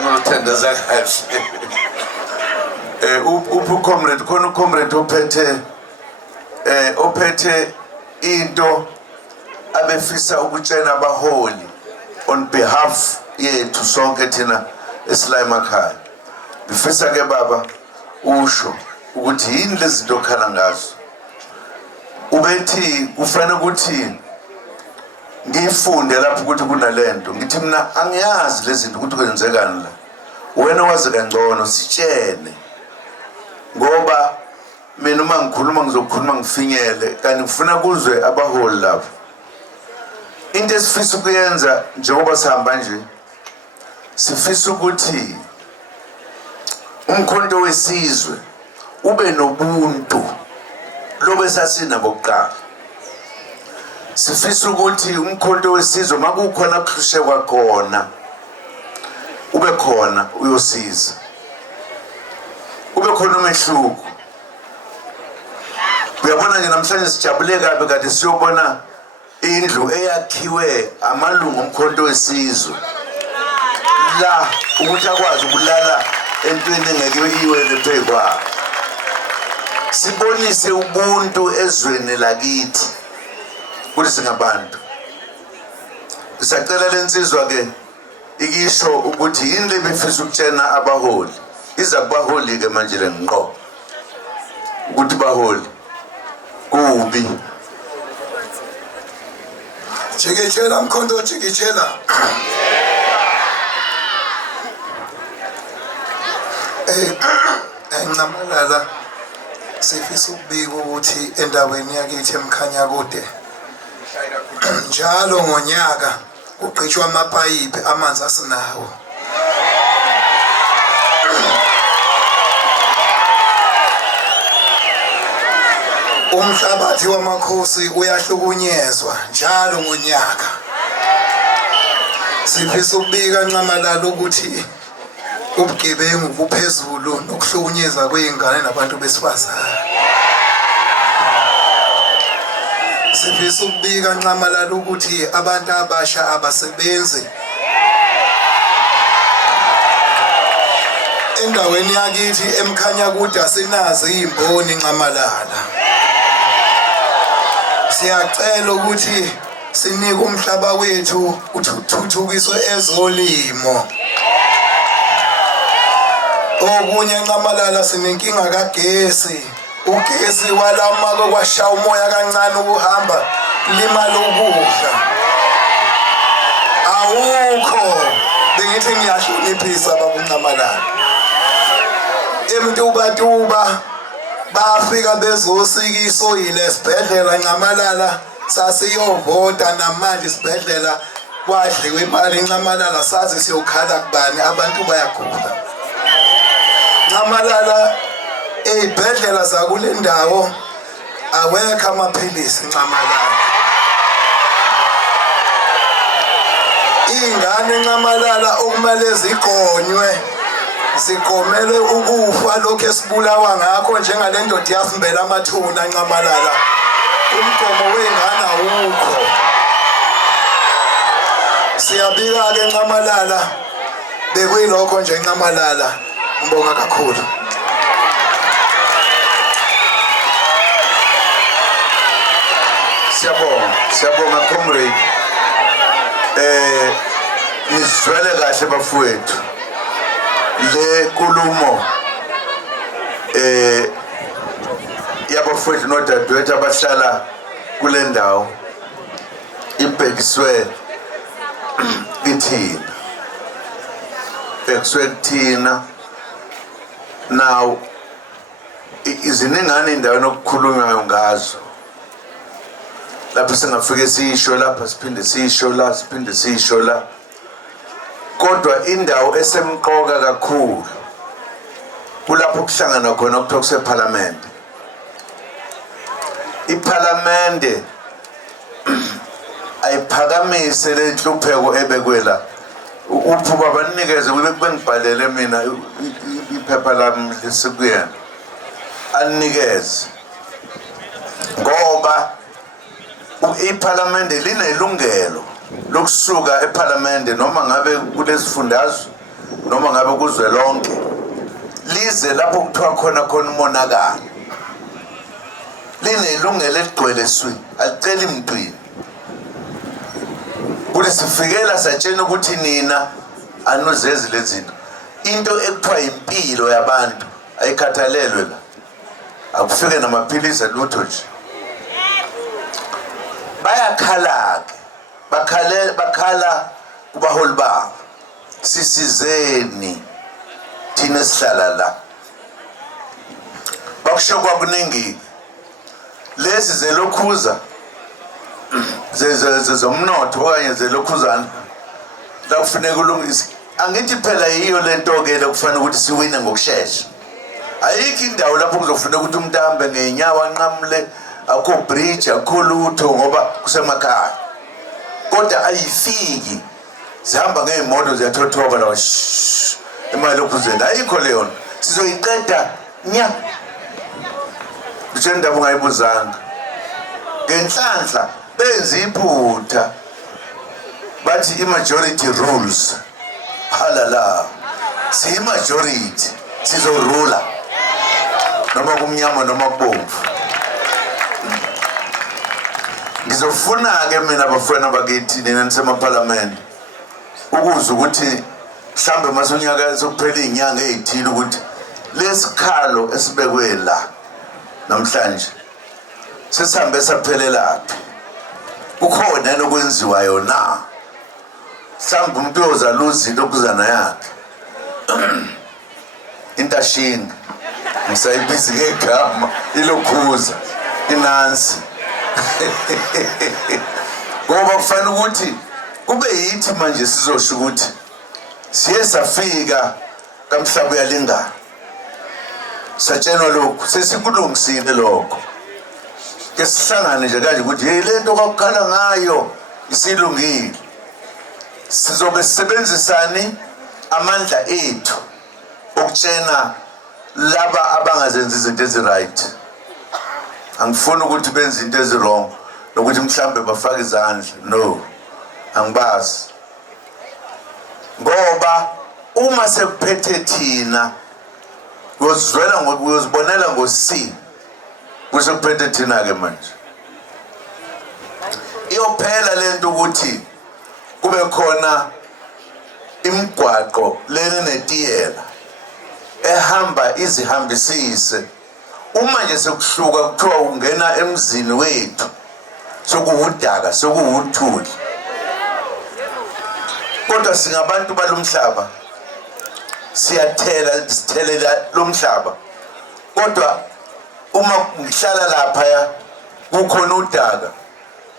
ngizothandaza kahle comrade khona ucomrade ophethe into abefisa ukutshena abaholi on behalf yethu sonke thina esila emakhaya befisa ke baba usho ukuthi yini lezi zinto okhala ngazo ubethi kufanele ukuthi ngifunde lapho ukuthi kunalento ngithi mina angiyazi lezi zinto ukuthi kwenzekani la wena wazi kangcono sitshene ngoba mina uma ngikhuluma ngizokhuluma ngifinyele kanti ngifuna kuzwe abaholi lapho into esifisa ukuyenza njengoba sihamba nje sifisa ukuthi umkhonto wesizwe ube nobuntu lobe sasinabo kuqala sifisa ukuthi umkhonto wesizwe makukhona kuhlushekwa khona ube khona uyosiza ube khona umehluko uyabona nje namhlanje sijabule kabi kade siyobona indlu eyakhiwe amalungu omkhonto wesizwe la ukuthi akwazi ukulala entweni engeke iwele phekwabo sibonise ubuntu ezweni lakithi ukuthi singabantu isacela lensizwa ke ikisho ukuthi yini lebefisa ukutshena abaholi iza kubaholi ke manje lenqo ukuthi baholi kubi jikijela mkhonto jikijela nginamalala sifisa ukubika ukuthi endaweni yakithi emkhanya kude njalo ngonyaka kuqhitshwa amapayipi amanzi asinawo umhlabathi wamakhosi uyahlukunyezwa njalo ngonyaka. Sifisa ukubika Ncamalala ukuthi ubugebengu buphezulu nokuhlukunyezwa kwezingane nabantu besifazane. Sifisa ukubika Ncamalala ukuthi abantu abasha abasebenzi endaweni yakithi eMkhanyakude asinazi izimboni Ncamalala. Siyacela ukuthi sinike umhlaba wethu uthuthukiswe ezolimo. Okunye Ncamalala sinenkinga kagesi. Ugesi walamako kwashaya umoya kancane ukuhamba limala ukudla. Awukho. Bengithi ngiyahloniphisa baba Ncamalala. Emntubatuba bafika bezosikisa oyile esibhedlela Ncamalala sasiyovota namanje isibhedlela kwadliwe imali Ncamalala sazi siyokhala kubani abantu bayagula. Ncamalala ezibhedlela zakule ndawo awekho amaphilisi Ncamalala. Ingane Ncamalala okumele zigonywe zigomele ukufa lokho esibulawa ngakho njengale ndoda yasimbela amathuna Ncamalala. Umgomo wengane awukho. Siyabika ke Ncamalala bekuyilokho nje Ncamalala. Ngibonga kakhulu. Siyabonga comrade. Nizwele kahle bafowethu. Le nkulumo yabafowethu nodadewethu abahlala kule ndawo ibhekiswe kithina. Ibhekiswe kithina. Now iziningane indawo nokukhulunywayo ngazo. Lapho singafike sisho lapha siphinde sisho la siphinde sisho la. Kodwa indawo esemqoka kakhulu kulapho kuhlangana khona okuthiwa kuseParliament. iParliament ayiphakamise lenhlupheko ebekwela. Uphuba banikeze kube ngibhalele mina iphepha lami lesikuyena. Anikeze. Ngoba iParliament linelungelo lokusuka eParliament noma ngabe kulesifundazwe noma ngabe kuzwe lonke lize lapho kuthiwa khona umonakalo. Linelungelo eligcwele swi alicela imntwini. Kule sifikela satshena ukuthi nina anozezi lezinto. Into ekuthiwa impilo yabantu ayikhathalelwe la. Akufike namaphilisi lutho nje. Bayakhala bakhala kubaholi babo. Sisizeni thina sihlala la. Bakusho kwakuningi. Lezi zelokhuza zomnotho okanye zelokhuzana la kufanele kulungise. Angithi phela yiyo lento ke lokufanele ukuthi siwine ngokusheshsha. Ayikho indawo lapho kuzofuneka ukuthi umuntu ahambe ngenyawo anqamule akho bridge akho lutho ngoba kusemakhaya. Kodwa ayifiki zihamba ngeemoto ziyathothoba la imali lokhuzeni ayikho leyo. Sizoyiqeda nya. Njengaba ungayibuzanga. Ngenhlanhla benza iphutha. Bathi majority rules. Halala. Si majority sizorula. Noma kumnyama noma kubomvu. Ngizofuna ke mina abafana bakithi nina nisemaParliament ukuze ukuthi mhlambe masonyaka sokuphela izinyanga ezithile ukuthi lesikhalo esibekwe la namhlanje sesihambe saphelelaphi. Kukhona nokwenziwa yona. Mhlambe umuntu uyozaluza into okuzana yakhe. Intashini ngisayibiza ngegama ilokhuza inansi. Ngoba kufanele ukuthi kube yithi manje sizosho ukuthi siye safika kamhlaba uyalingana. Satshenwa lokho sesikulungisile lokho. ke sihlangane nje kanje ukuthi hey lento kwakukhala ngayo isilungile. Sizobe sisebenzisani amandla ethu ukutshena laba abangazenzi izinto ezi-right. Angifuni ukuthi benze into ezi-wrong nokuthi mhlambe bafake izandla. No, angibazi. Ngoba uma sekuphethe thina uyozibonela ngosi kusekuphethe thina ke manje. Iyophela lento ukuthi kube khona imigwaqo lena netiyela ehamba izihambisise. Uma nje sekuhluka kuthiwa ungena emzini wethu sokuwudaka sokuwuthuli. Kodwa singabantu balomhlaba sithelela lomhlaba. Kodwa uma ngihlala lapha kukhona udaka,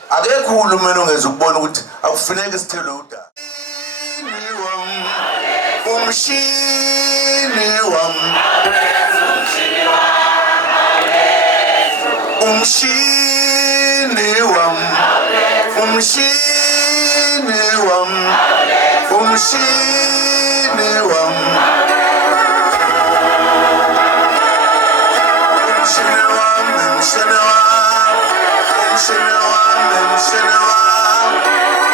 akekho uhulumeni ongeza ukubona ukuthi akufuneki sithele udaka. Umshini wam, umshini wam, umshini wam, umshini wam, umshini wam, umshini wam, umshini wam, umshini wam,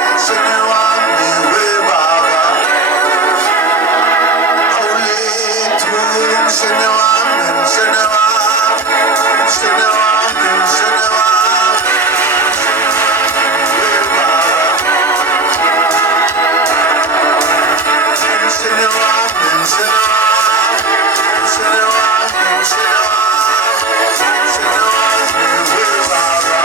umshini wam, niwe baba. Awulethu umshini wam, umshini wam, umshini wam, umshini wam, niwe baba. Umshini wam, umshini wam, umshini wam, umshini wam, umshini wam, niwe baba.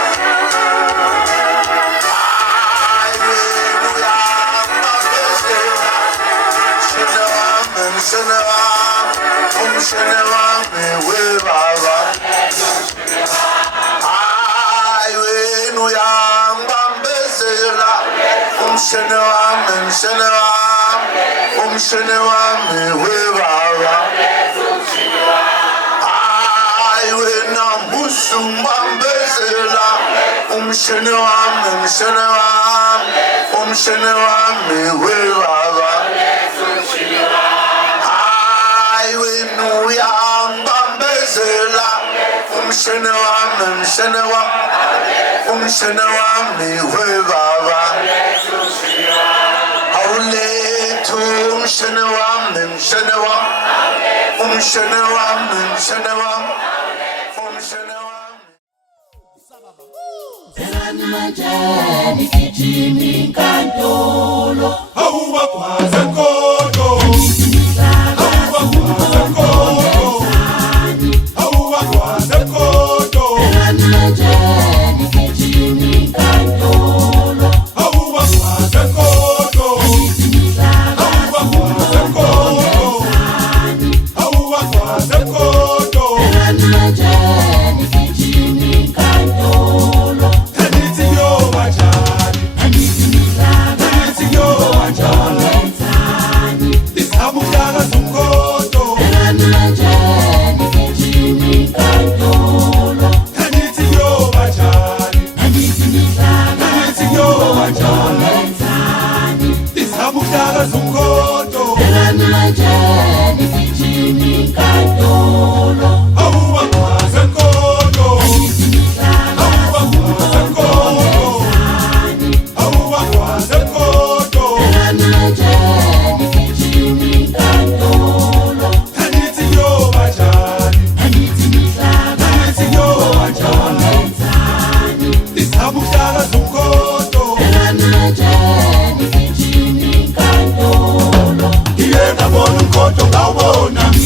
Umshini wami webaba, hayi wena uyangibambezela. Umshini wami, umshini wami, umshini wami webaba, hayi wena musungibambezela. Umshini wami, umshini wami, umshini wami webaba. Wena uyangibambezela. Umshini wami, umshini wami, umshini wami webaba. Awulethu umshini wami, umshini wami, umshini wami, umshini wami, umshini wami. Zelani manje nigijimi nkantolo. Awubakwazi